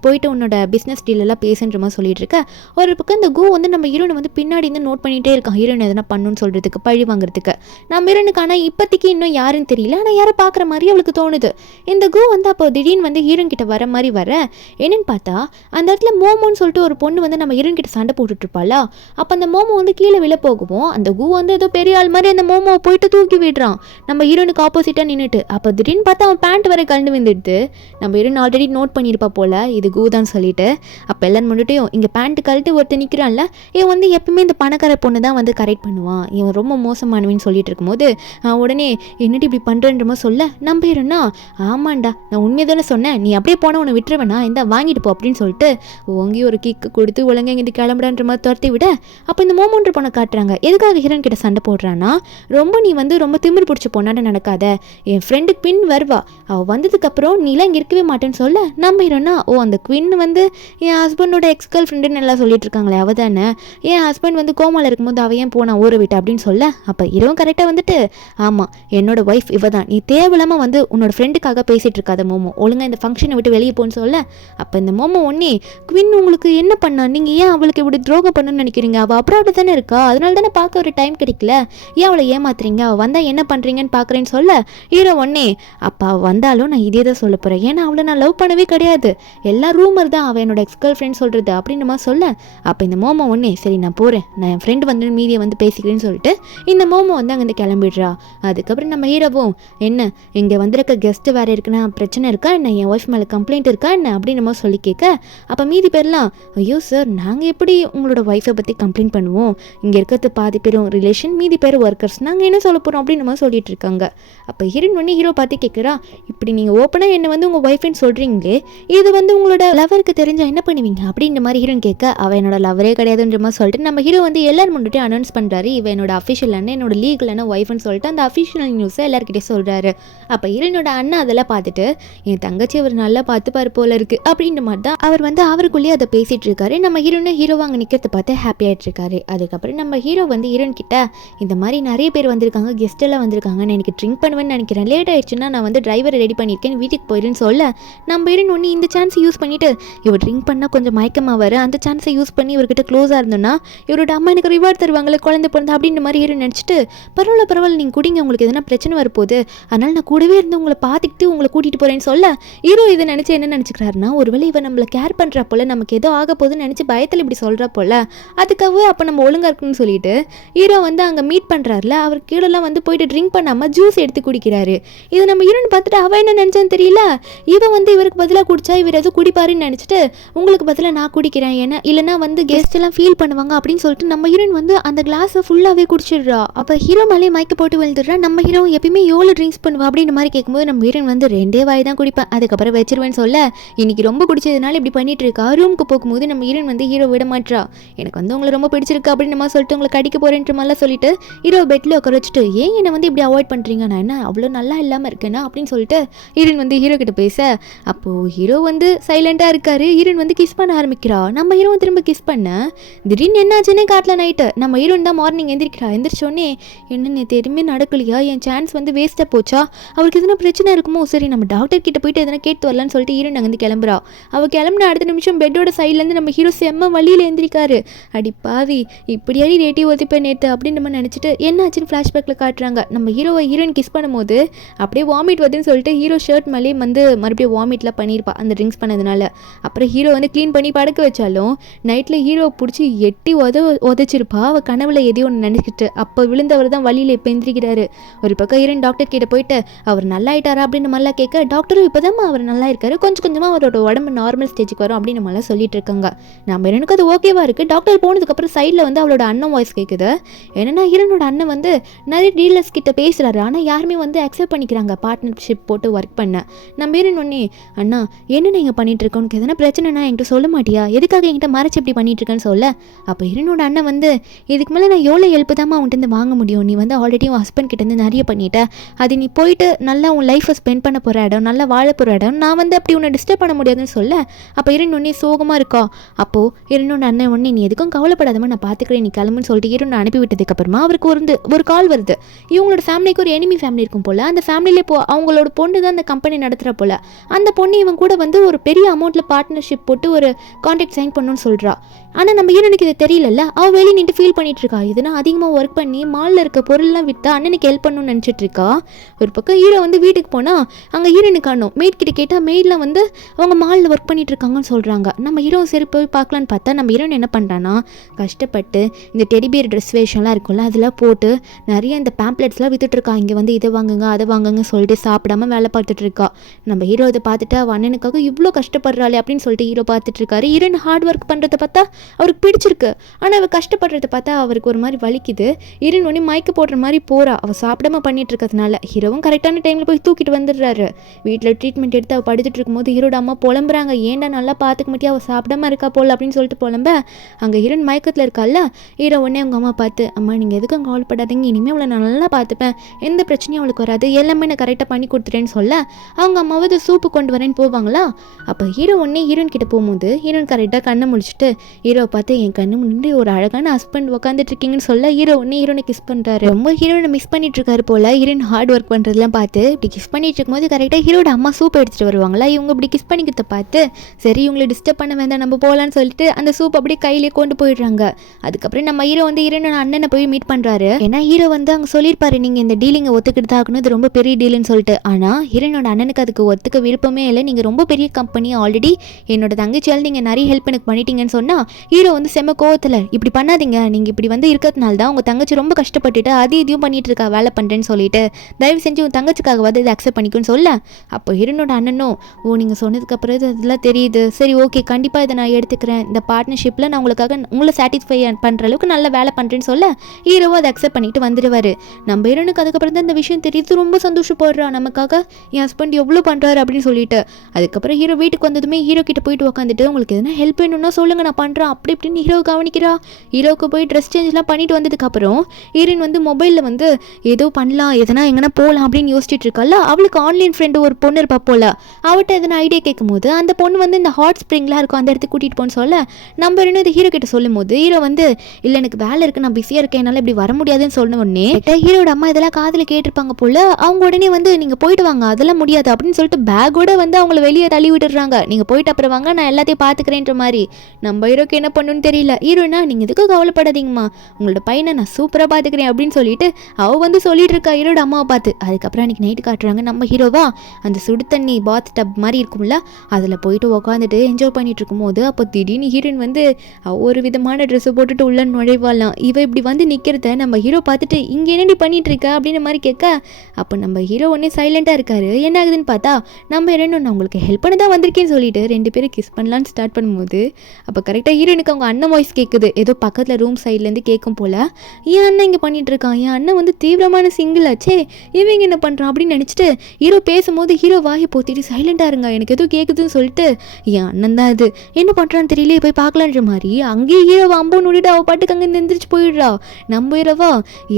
போயிட்டு உன்னோட பிஸ்னஸ் டீலெல்லாம் பேசுன்ற மாதிரி சொல்லிட்டு இருக்க. ஒரு பக்கம் இந்த வந்து நம்ம ஹீரோனை வந்து பின்னாடி இருந்து நோட் பண்ணிகிட்டே இருக்கான், ஹீரோயின் எதனா பண்ணுன்னு சொல்கிறதுக்கு பழி வாங்குறதுக்கு. நம்ம ஹீரோனுக்கு ஆனால் இப்போதைக்கு இன்னும் யாருன்னு தெரியல, ஆனால் யாரை பார்க்குற மாதிரி அவளுக்கு தோணுது. இந்த வந்து அப்போ திடீர்னு வந்து ஹீரோன் கிட்ட வர மாதிரி வர என்னன்னு பார்த்தா அந்த இடத்துல மோமோன்னு சொல்லிட்டு ஒரு பொண்ணு வந்து நம்ம ஹீரோன் கிட்ட சண்டை போட்டுட்டு இருப்பாளா. அப்போ அந்த மோமோ வந்து கீழே விழ போகவும் அந்த வந்து ஏதோ பெரிய ஆள் மாதிரி அந்த மோமோவை போயிட்டு தூக்கி விடுறான் நம்ம ஹீரோனுக்கு ஆப்போசிட்டாக நின்றுட்டு. அப்போ திடீர்னு பார்த்தா அவன் பேண்ட் வரை கண்டு வந்துடுது. நம்ம ஹீரோன் ஆல்ரெடி நோட் பண்ணியிருப்பா போல இது தான் சொல்லிட்டு. அப்போ எல்லாரும் முன்னாடியும் இங்கே பேண்ட் கழட்டு ஒருத்தர் நிற்கிறான்ல, இவன் வந்து எப்பவுமே இந்த பணக்கார பொண்ணு தான் வந்து கரெக்ட் பண்ணுவான், இவன் ரொம்ப மோசமானவன்னு சொல்லிட்டு இருக்கும்போது உடனே என்னடி இப்படி பண்ணுறன்றமோ சொல்ல நம்ம ஹீரோனா ஆமாண்டா நான் உண்மையை தானே சொன்னேன், நீ அப்படியே போனால் உன்னை விட்டுருவேனா, இந்த வாங்கிட்டு போ அப்படின்னு சொல்லிட்டு ஓங்கி ஒரு கிக்கு கொடுத்து ஒழுங்கா இங்கிட்டு கிளம்புடான்ற மாதிரி துரத்தி விட. அப்போ இந்த மோமோன்ற பொண்ணை காட்டுறாங்க. எதுக்காக ஹீரோன் கிட்ட சண்டை போடுறான்னா, நீ வந்து ரொம்ப திமிர் பிடிச்சி போனாட நடக்காத, என் ஃப்ரெண்டுக்கு பின் வருவா, அவள் வந்ததுக்கப்புறம் நீலாம் இங்கே இருக்கவே மாட்டேன்னு சொல்ல நம்ம ஹீரோனா அந்த குவின் வந்து என் ஹஸ்பண்டோட எக்ஸ் கேர்ள் ஃப்ரெண்டுன்னு எல்லாம் சொல்லிட்டு இருக்காங்களே அவள் தானே, என் ஹஸ்பண்ட் வந்து கோமாவில் இருக்கும்போது அவள் ஏன் போனா ஊரை விட்டு அப்படின்னு சொல்ல. அப்போ ஹீரோவும் கரெக்டாக வந்துட்டு ஆமாம் என்னோட ஒய்ஃப் இவ தான், நீ தேவையில்லாமல் வந்து உன்னோட ஃப்ரெண்டுக்காக பேசிகிட்டு இருக்காத மோமோ, ஒழுங்காக இந்த ஃபங்க்ஷனை விட்டு வெளியே போன்னு சொல்ல. அப்போ இந்த மோமோ ஒன்னே குவின் உங்களுக்கு என்ன பண்ணா, நீங்கள் ஏன் அவளுக்கு இப்படி துரோகம் பண்ணணும்னு நினைக்கிறீங்க, அவள் அப்ராட் தானே இருக்கா, அதனால தானே பார்க்க ஒரு டைம் கிடைக்கல, ஏன் அவளை ஏமாத்துறீங்க, அவள் வந்தால் என்ன பண்ணுறீங்கன்னு பார்க்குறேன்னு சொல்ல ஹீரோ ஒன்னே அப்பா வந்தாலும் நான் இதே தான் சொல்ல போகிறேன், ஏன்னா அவளை நான் லவ் பண்ணவே கிடையாது, எல்லா ரூமர் தான், அவன் என்னோட எக்ஸ் கேர்ள் ஃப்ரெண்ட் சொல்கிறது அப்படின்னு சொல்ல அப்போ இந்த மோமோ ஒன்னே சரி நான் போகிறேன், நான் என் ஃப்ரெண்டு வந்து மீதியை வந்து பேசிக்கிறேன்னு சொல்லிட்டு இந்த மோமோ வந்து அங்கேருந்து கிளம்பிடுறா. அதுக்கப்புறம் நம்ம ஹீரோவும் என்ன இங்கே வந்திருக்க கெஸ்ட்டு வேறு இருக்குன்னா பிரச்சனை இருக்கா என்ன, என் ஒய்ஃப் மேலே கம்ப்ளைண்ட் இருக்கா என்ன அப்படின்னு சொல்லி கேட்க அப்போ மீதி பேர்லாம் ஐயோ சார் நாங்கள் எப்படி உங்களோட ஒய்ஃபை பற்றி கம்ப்ளைண்ட் பண்ணுவோம், இங்கே இருக்கிறது பாதி பேரும் ரிலேஷன் மீதி பேர் ஒர்க்கர்ஸ், நாங்கள் என்ன சொல்ல போகிறோம் அப்படின்னு சொல்லிட்டு இருக்காங்க. அப்போ ஹீரோயின் ஒன்று ஹீரோ பார்த்து கேட்குறா இப்படி நீங்கள் ஓப்பனாக என்ன வந்து உங்கள் ஒய்ஃப்னு சொல்கிறீங்களே, இது வந்து உங்களோட லவருக்கு தெரிஞ்சால் என்ன பண்ணுவீங்க அப்படின்ற மாதிரி ஹீரோயின் கேட்க அவள் என்னோட லவரே கிடையாதுன்ற மாதிரி சொல்லிட்டு நம்ம ஹீரோ வந்து எல்லாரும் முன்னாடி அனௌன்ஸ் பண்ணுறாரு இவன் என்னோட அஃபிஷியலான என்னோட லீகலான ஒய்ஃப்னு சொல்லிட்டு அந்த அஃபிஷியல் நியூஸை எல்லாருக்கிட்டே சொல்கிறாரு. அப்போ ஹீரோனோட அண்ணன் அதெல்லாம் பார்த்துட்டு என் தங்கச்சி அவர் நல்லா பார்த்துப்பாரு போல இருக்குது அப்படின்ற மாதிரி தான் அவர் வந்து அவருக்குள்ளேயே அதை பேசிகிட்டு இருக்காரு. நம்ம ஹீரோ அங்கே நிற்கிறத பார்த்து ஹாப்பி ஆகிட்டு இருக்காரு. அதுக்கப்புறம் நம்ம ஹீரோ வந்து ஹீரோயின் கிட்ட இந்த மாதிரி நிறைய பேர் வந்திருக்காங்க, கெஸ்ட் எல்லாம் வந்திருக்காங்க, நான் எனக்கு ட்ரிங்க் பண்ணுவேன்னு நினைக்கிறேன், லேட் ஆயிடுச்சுன்னா நான் வந்து டிரைவரை ரெடி பண்ணியிருக்கேன் வீட்டுக்கு போயிடுன்னு சொல்ல நம்ம ஹீரோயின் ஒன்று இந்த சான்ஸை யூஸ் பண்ணிட்டு இவர் ட்ரிங்க் பண்ணால் கொஞ்சம் மயக்கமாக வர அந்த சான்ஸை யூஸ் பண்ணி இவர்கிட்ட க்ளோஸாக இருந்தோன்னா இவரோட அம்மா எனக்கு ரிவார்ட் தருவாங்களே குழந்தை பிறந்த அப்படின்ற மாதிரி ஹீரோ நினச்சிட்டு பரவாயில்ல நீங்கள் குடிங்க, உங்களுக்கு எதனா பிரச்சனை வரப்போகுது, அதனால் நான் கூடவே இருந்து உங்களை பார்த்துக்கிட்டு உங்களை கூட்டிகிட்டு போகிறேன்னு சொல்ல ஹீரோ இதை நினச்சி என்ன நினச்சிக்கிறாருன்னா ஒருவேளை இவன் நம்மளை கேர் பண்ணுறா போல, நமக்கு ஏதோ ஆக போகுதுன்னு நினச்சி பயத்தில் இப்படி சொல்கிறா போல, அதுக்காகவே அப்போ நம்ம ஒழுங்காக இருக்குன்னு சொல்லிட்டு ஹீரோ வந்து அங்கே மீட் பண்ணுறாருல அவர் கீழெல்லாம் வந்து போயிட்டு ட்ரிங்க் பண்ணாமல் ஜூஸ் எடுத்து குடிக்கிறாரு. இதை நம்ம ஹீரோன்னு பார்த்துட்டு அவன் என்ன நினச்சான்னு தெரியல, இவன் வந்து இவருக்கு பதிலாக குடிச்சா இவர் எதுவும் குடிப்பாருன்னு நினச்சிட்டு உங்களுக்கு பதிலாக நான் குடிக்கிறேன் ஏன்னா இல்லைனா வந்து கெஸ்ட் எல்லாம் ஃபீல் பண்ணுவாங்க அப்படின்னு சொல்லிட்டு நம்ம ஹீரோயின் வந்து அந்த கிளாஸை ஃபுல்லாகவே குடிச்சிடுறா. அப்போ ஹீரோ மேலே மயக்க போட்டு விழுந்துடுறா. நம்ம ஹீரோ எப்பயுமே எவ்வளோ ட்ரிங்க்ஸ் பண்ணுவா அப்படின்ற மாதிரி கேட்கும்போது நம்ம ஹீரோயின் வந்து 2 வாய் தான் குடிப்பேன் அதுக்கப்புறம் வச்சிருவேன்னு சொல்ல இன்னைக்கு ரொம்ப குடிச்சதுனால இப்படி பண்ணிட்டு இருக்கா. ரூமுக்கு போகும்போது நம்ம ஹீரோயின் வந்து ஹீரோ விட மாட்டா, எனக்கு வந்து உங்களை ரொம்ப பிடிச்சிருக்கு அப்படின்னு நம்ம சொல்லிட்டு உங்களை கடிக்க போறேன்ற மாதிரிலாம் சொல்லிட்டு ஹீரோ பெட்டில் உட்கார வச்சுட்டு ஏன் என்னை வந்து இப்படி அவாய்ட் பண்ணுறீங்க, நான் என்ன அவ்வளோ நல்லா இல்லாமல் இருக்கேன்னா அப்படின்னு சொல்லிட்டு ஹீரோயின் வந்து ஹீரோ கிட்ட பேச அப்போது ஹீரோ வந்து சைலண்டாக இருக்காரு. ஹீரோயின் வந்து கிஸ் பண்ண ஆரம்பிக்கிறா. நம்ம ஹீரோ திரும்ப கிஸ் பண்ண திடீர்னு என்னாச்சுன்னே காட்டல. நைட்டு நம்ம ஹீரோயின் தான் மார்னிங் எந்திரிக்கிறா. எந்திரிச்சோடனே என்ன நேற்று எதுவுமே நடக்கலையா, என் சான்ஸ் வந்து வேஸ்ட்டாக போச்சா, அவருக்கு எதனா பிரச்சனை இருக்குமோ, சரி நம்ம டாக்டர் கிட்ட போயிட்டு எதனா கேட்டு வரலான்னு சொல்லிட்டு ஹீரோயின் அங்கே கிளம்புறா. அவள் கிளம்புன அடுத்த நிமிஷம் பெட்டோட சைட்லேருந்து நம்ம ஹீரோ செம்ம வழியில் எந்திரிக்காரு. அடி பாவி இப்படியாடி ரேட்டி ஒத்திப்பேன் நேற்று அப்படின்னு நம்ம நினச்சிட்டு என்னாச்சுன்னு ஃப்ளாஷ்பேக்கில் காட்டுறாங்க. நம்ம ஹீரோவை ஹீரோயின் கிஸ் பண்ணும்போது அப்படியே வாமிட் வருதுன்னு சொல்லிட்டு ஹீரோ ஷர்ட் மேலே வந்து மறுபடியும் வாமிட்லாம் பண்ணியிருப்பா அந்த ட்ரிங்க்ஸ் பண்ணதுனால. அப்புறம் ஹீரோ வந்து க்ளீன் பண்ணி படுக்க வச்சாலும் நைட்டில் ஹீரோ பிடிச்சி எட்டி உதச்சிருப்பா. அவள் கனவுல எதையும் ஒன்று நினைச்சிட்டு அப்போ விழுந்தவர் தான் வழியில் இப்போ எந்திரிக்கிறாரு. ஒரு பக்கம் ஹீரோயின் டாக்டர் கிட்ட போயிட்டு அவர் நல்லா ஆயிட்டாரா அப்படின்னு மாதிரிலாம் கேட்க டாக்டரும் இப்போதான் அவர் நல்லா இருக்காரு, கொஞ்சம் கொஞ்சமாக அவரோட உடம்பு நார்மல் ஸ்டேஜுக்கு வரும் அப்படின்னு நம்மளாம் சொல்லிட்டு இருக்காங்க. நம்ம எனக்கு அது ஓகேவா இருக்குது. டாக்டர் போனதுக்கப்புறம் சைடில் வந்து அவளோட அண்ணன் வாய்ஸ் கேட்குது. என்னன்னா ஹீரோனோட அண்ணன் வந்து நிறைய டீலர்ஸ் கிட்ட பேசுகிறாரு, ஆனால் யாருமே வந்து அக்செப்ட் பண்ணிக்கிறாங்க பார்ட்னர்ஷிப் போட்டு ஒர்க் பண்ண. நம்ம ஹீரோயின் ஒன்னே அண்ணா என்ன நீங்கள் பண்ணிட்டு இருக்கோம், உனக்கு எதனா பிரச்சனைனா என்கிட்ட சொல்ல மாட்டியா, எதுக்காக என்கிட்ட மறைச்சி இப்படி பண்ணிட்டு இருக்கேன்னு சொல்ல அப்போ ஹீரோனோட அண்ணன் வந்து இதுக்கு மேலே நான் எவ்வளோ ஹெல்ப் தான் அவன்கிட்ட வாங்க முடியும், நீ வந்து ஆல்ரெடி உன் ஹஸ்பண்ட் கிட்டேருந்து நிறைய பண்ணிட்ட, அது நீ போயிட்டு நல்லா உன் லைஃப்பை ஸ்பெண்ட் பண்ண போகிற இடம், நல்லா வாழ போகிற இடம், நான் வந்து அப்படி உன்னை டிஸ்டர்ப் பண்ண முடியாதுன்னு சொல்ல அப்போ ஹீரோயின் ஒன்னே சோகமாக இருக்கா. அப்போது ஹீரோனோட அண்ணன் ஒன்னே நீ எதுக்கும் கவலைப்படாதமா நான் பார்த்துக்கிறேன் நீ கிளம்புன்னு சொல்லிட்டு ஹீரோனை அனுப்பி விட்டதுக்கப்புறமா அவருக்கு ஒரு கால் வருது. இவங்களோட ஃபேமிலிக்கு ஒரு எனிமி ஃபேமிலி இருக்கும் போல், அந்த ஃபேமிலியிலே அவங்களோட பொண்ணு தான் அந்த கம்பெனி நடத்துகிற போல், அந்த பொண்ணு இவன் கூட வந்து ஒரு பெரிய அமௌண்ட்டில் பார்ட்னர்ஷிப் போட்டு ஒரு கான்ட்ராக்ட் சைன் பண்ணணும்னு சொல்கிறா. ஆனால் நம்ம ஹீரோனுக்கு இது தெரியல, அவள் வெளியே நின்று ஃபீல் பண்ணிட்டு இருக்கா. இதுனா அதிகமாக ஒர்க் பண்ணி மாலில் இருக்க பொருள்லாம் விற்றா அண்ணனுக்கு ஹெல்ப் பண்ணணும்னு நினச்சிட்டு இருக்கா. ஒரு பக்கம் ஹீரோ வந்து வீட்டுக்கு போனால் அங்கே ஹீரோனு காணும். மெய்ட் கிட்ட கேட்டால் மெய்டில் வந்து அவங்க மாலில் ஒர்க் பண்ணிட்டு இருக்காங்கன்னு சொல்கிறாங்க. நம்ம ஹீரோ சரி போய் பார்க்கலான்னு பார்த்தா நம்ம ஹீரோன் என்ன பண்ணுறான்னா கஷ்டப்பட்டு இந்த டெடிபியர் ட்ரெஸ் வேஷம்லாம் இருக்கும்ல அதெல்லாம் போட்டு நிறைய இந்த பேம்ப்ளெட்ஸ்லாம் விற்றுட்ருக்கா. இங்கே வந்து இதை வாங்குங்க அதை வாங்குங்க சொல்லிட்டு சாப்பிடாம வேலை பார்த்துட்ருக்கா. நம்ம ஹீரோ இதை பார்த்துட்டு அவள் அண்ணனுக்காக இவ்வளோ கஷ்டப்படுறாளே அப்படின்னு சொல்லிட்டு ஹீரோ பார்த்துட்ருக்காரு. ஹீரோயின் ஹார்ட் ஒர்க் பண்ணுறதை பார்த்தா அவருக்கு பிடிச்சிருக்கு, ஆனால் அவள் கஷ்டப்படுறதை பார்த்தா அவருக்கு ஒரு மாதிரி வலிக்குது. ஹீரோயின் ஒன்று மயக்க போடுற மாதிரி போகிறா அவள் சாப்பிடாம பண்ணிட்டு இருக்கிறதுனால. ஹீரோவும் கரெக்டான டைமில் போய் தூக்கிட்டு வந்துடுறாரு. வீட்டில் ட்ரீட்மெண்ட் எடுத்து அவள் படுத்துட்டு இருக்கும்போது ஹீரோட அம்மா புலம்புறாங்க, ஏன்டா நல்லா பார்த்துக்க மாட்டியா, அவள் சாப்பிடாம இருக்கா போல் அப்படின்னு சொல்லிட்டு புலம்ப அங்கே ஹீரோயின் மயக்கத்தில் இருக்கால. ஹீரோ உடனே அவங்க அம்மா பார்த்து அம்மா நீங்கள் எதுக்கும் கவலைப்படாதீங்க, இனிமேல் அவளை நான் நல்லா பார்த்துப்பேன், எந்த பிரச்சனையும் அவளுக்கு வராது, எல்லாமே நான் கரெக்டாக பண்ணி கொடுத்துட்டேன்னு சொல்ல அவங்க அம்மாவது சூப்பு கொண்டு வரேன்னு போவாங்களா. அப்போ ஹீரோ உடனே ஹீரோயின் கிட்ட போகும்போது ஹீரோயின் கரெக்டாக கண்ணை முடிச்சுட்டு ஹீரோ பார்த்து என் கண்ணு முன்னாடி ஒரு அழகான ஹஸ்பண்ட் உட்காந்துட்டு இருக்கீங்கன்னு சொல்ல ஹீரோ உடனே ஹீரோனை கிஸ் பண்ணுறாரு. ரொம்ப ஹீரோனை மிஸ் பண்ணிட்டு இருக்காரு போல். ஹீரோயின் ஹார்ட் ஒர்க் பண்ணுறதுலாம் பார்த்து இப்படி கிஸ் பண்ணிட்டு இருக்கும்போது கரெக்டாக ஹீரோட அம்மா சூப் எடுத்துகிட்டு வருவாங்களா. இவங்க இப்படி கிஸ் பண்ணிக்கிறத பார்த்து சரி இவங்களை டிஸ்டர்ப் பண்ண வேண்டாம் நம்ம போகலான்னு சொல்லிட்டு அந்த சூப் அப்படியே கையிலே கொண்டு போயிடுறாங்க. அதுக்கப்புறம் நம்ம ஹீரோ வந்து ஹீரோனோட அண்ணனை போய் மீட் பண்ணுறாரு. ஏன்னா ஹீரோ வந்து அங்கே சொல்லியிருப்பாரு நீங்கள் இந்த டீலிங்கை ஒத்துக்கிட்டு தான் ஆகணும், இது ரொம்ப பெரிய டீலுன்னு சொல்லிட்டு. ஆனால் ஹீரோனோட அண்ணனுக்கு அதுக்கு ஒத்துக்க விருப்பமே இல்லை. நீங்கள் ரொம்ப பெரிய கம்பெனி, ஆல்ரெடி என்னோட தங்கச்சியால் நீங்கள் நிறைய ஹெல்ப் எனக்கு பண்ணிட்டீங்கன்னு சொன்னால் ஹீரோ வந்து செம்ம கோவத்தில் இப்படி பண்ணாதீங்க, நீங்கள் இப்படி வந்து இருக்கிறதுனால தான் உங்கள் தங்கச்சி ரொம்ப கஷ்டப்பட்டுட்டு அது இதையும் பண்ணிட்டு இருக்கா, வேலை பண்ணுறேன்னு சொல்லிட்டு தயவு செஞ்சு உன் தங்கச்சிக்காக வந்து இதை அக்செப்ட் பண்ணிக்குன்னு சொல்ல, அப்போ ஹீரோனோட அண்ணனும் ஓ நீங்கள் சொன்னதுக்கப்புறம் இதெல்லாம் தெரியுது, சரி ஓகே கண்டிப்பாக இதை நான் எடுத்துக்கிறேன், இந்த பார்ட்னர்ஷிப்பில் நான் உங்களை சாட்டிஸ்ஃபை பண்ணுற அளவுக்கு நல்ல வேலை பண்ணுறேன்னு சொல்ல ஹீரோவும் அதை அக்செப்ட் பண்ணிட்டு வந்துடுவார். நம்ம ஹீரோனுக்கு அதுக்கப்புறம் தான் இந்த விஷயம் தெரியுது, ரொம்ப சந்தோஷப்படுறா, நமக்காக என் ஹஸ்பண்ட் எவ்வளோ பண்ணுறாரு அப்படின்னு சொல்லிட்டு. அதுக்கப்புறம் ஹீரோ வீட்டுக்கு வந்ததுமே ஹீரோ கிட்ட போயிட்டு உட்காந்துட்டு உங்களுக்கு எதனா ஹெல்ப் வேணும்னா சொல்லுங்க நான் பண்ணுறேன் அப்படி இப்படின்னு ஹீரோ கவனிக்கிறா. ஹீரோவுக்கு போய் ட்ரெஸ் சேஞ்ச்லாம் பண்ணிட்டு வந்ததுக்கப்புறம் ஹீரோயின் வந்து மொபைலில் வந்து ஏதோ பண்ணலாம், எதனா எங்கன்னா போகலாம் அப்படின்னு யோசிச்சுட்டு இருக்கல. அவளுக்கு ஆன்லைன் ஃப்ரெண்டு ஒரு பொண்ணு இருப்பா போல, அவட்ட எதனா ஐடியா கேட்கும் போது அந்த பொண்ணு வந்து இந்த ஹாட் ஸ்ப்ரிங்லாம் இருக்கும் அந்த இடத்துக்கு கூட்டிகிட்டு போன்னு சொல்ல நம்ம இன்னும் இது ஹீரோ கிட்ட சொல்லும் போது ஹீரோ வந்து இல்லை எனக்கு வேலை இருக்குது, நான் பிஸியாக இருக்கேன், என்னால் இப்படி வர முடியாதுன்னு சொன்ன உடனே ஹீரோட அம்மா இதெல்லாம் காதில் கேட்டிருப்பாங்க போல. அவங்க உடனே வந்து நீங்கள் போயிட்டு வாங்க, அதெல்லாம் முடியாது அப்படின்னு சொல்லிட்டு பேக்கோட வந்து அவங்கள வெளியே தள்ளி விட்டுடுறாங்க. நீங்கள் போயிட்டு அப்புறம் வாங்க, நான் எல்லாத்தையும் பார்த்துக்கிறேன்ற மாதிரி. நம்ம ஹீரோக்கு என்ன பண்ணுன்னு தெரியல. ஹீரோனா நீங்கள் எதுக்கும் கவலைப்படாதீங்கம்மா, உங்களோட பையனை நான் சூப்பராக பார்த்துக்கிறேன் அப்படின்னு சொல்லிட்டு அவள் வந்து சொல்லிட்டு இருக்கா ஹீரோட அம்மாவை பார்த்து. அதுக்கப்புறம் அன்றைக்கி நைட்டு காட்டுறாங்க நம்ம ஹீரோவா அந்த சுடு தண்ணி பாத் டப் மாதிரி இருக்கும்ல அதில் போயிட்டு உட்காந்துட்டு என்ஜாய் பண்ணிட்டு இருக்கும்போது அப்போ திடீர்னு ஹீரோயின் வந்து ஒரு விதமான ட்ரெஸ்ஸை போட்டுட்டு உள்ள நுழைவாலாம். இவ இப்படி வந்து நிற்கிறத நம்ம ஹீரோ பார்த்துட்டு இங்கே என்னடி பண்ணிட்டு இருக்க அப்படின்ற மாதிரி கேட்க அப்போ நம்ம ஹீரோ ஒன்னே சைலண்டாக இருக்காரு. என்ன ஆகுதுன்னு பார்த்தா நம்ம ஹீரோயின் நான் உங்களுக்கு ஹெல்ப் பண்ண தான் வந்திருக்கேன்னு சொல்லிட்டு ரெண்டு பேரும் கிஸ் பண்ணலான்னு ஸ்டார்ட் பண்ணும்போது அப்போ கரெக்டாக ஹீரோனுக்கு அவங்க அண்ணன் வாய்ஸ் கேட்குது, ஏதோ பக்கத்தில் ரூம் சைட்லேருந்து கேட்கும் போல். என் அண்ணன் இங்கே பண்ணிட்டு இருக்கான், என் அண்ணன் வந்து தீவிரமான சிங்கிள் ஆச்சே, இவங்க என்ன பண்ணுறான் அப்படின்னு நினச்சிட்டு ஹீரோ பேசும்போது ஹீரோ வாயை போத்திட்டு சைலண்டாக இருங்க எனக்கு எதுவும் கேட்குதுன்னு சொல்லிட்டு என் அண்ணன் தான் அது என்ன பண்ணுறான்னு தெரியல போய் பார்க்கலான்ற மாதிரி அங்கேயே ஹீரோ அம்போ நோடிட்டு அவள் பாட்டுக்கு அங்கே எந்திரிச்சு போயிடுறா. நம்ம ஹீரோவா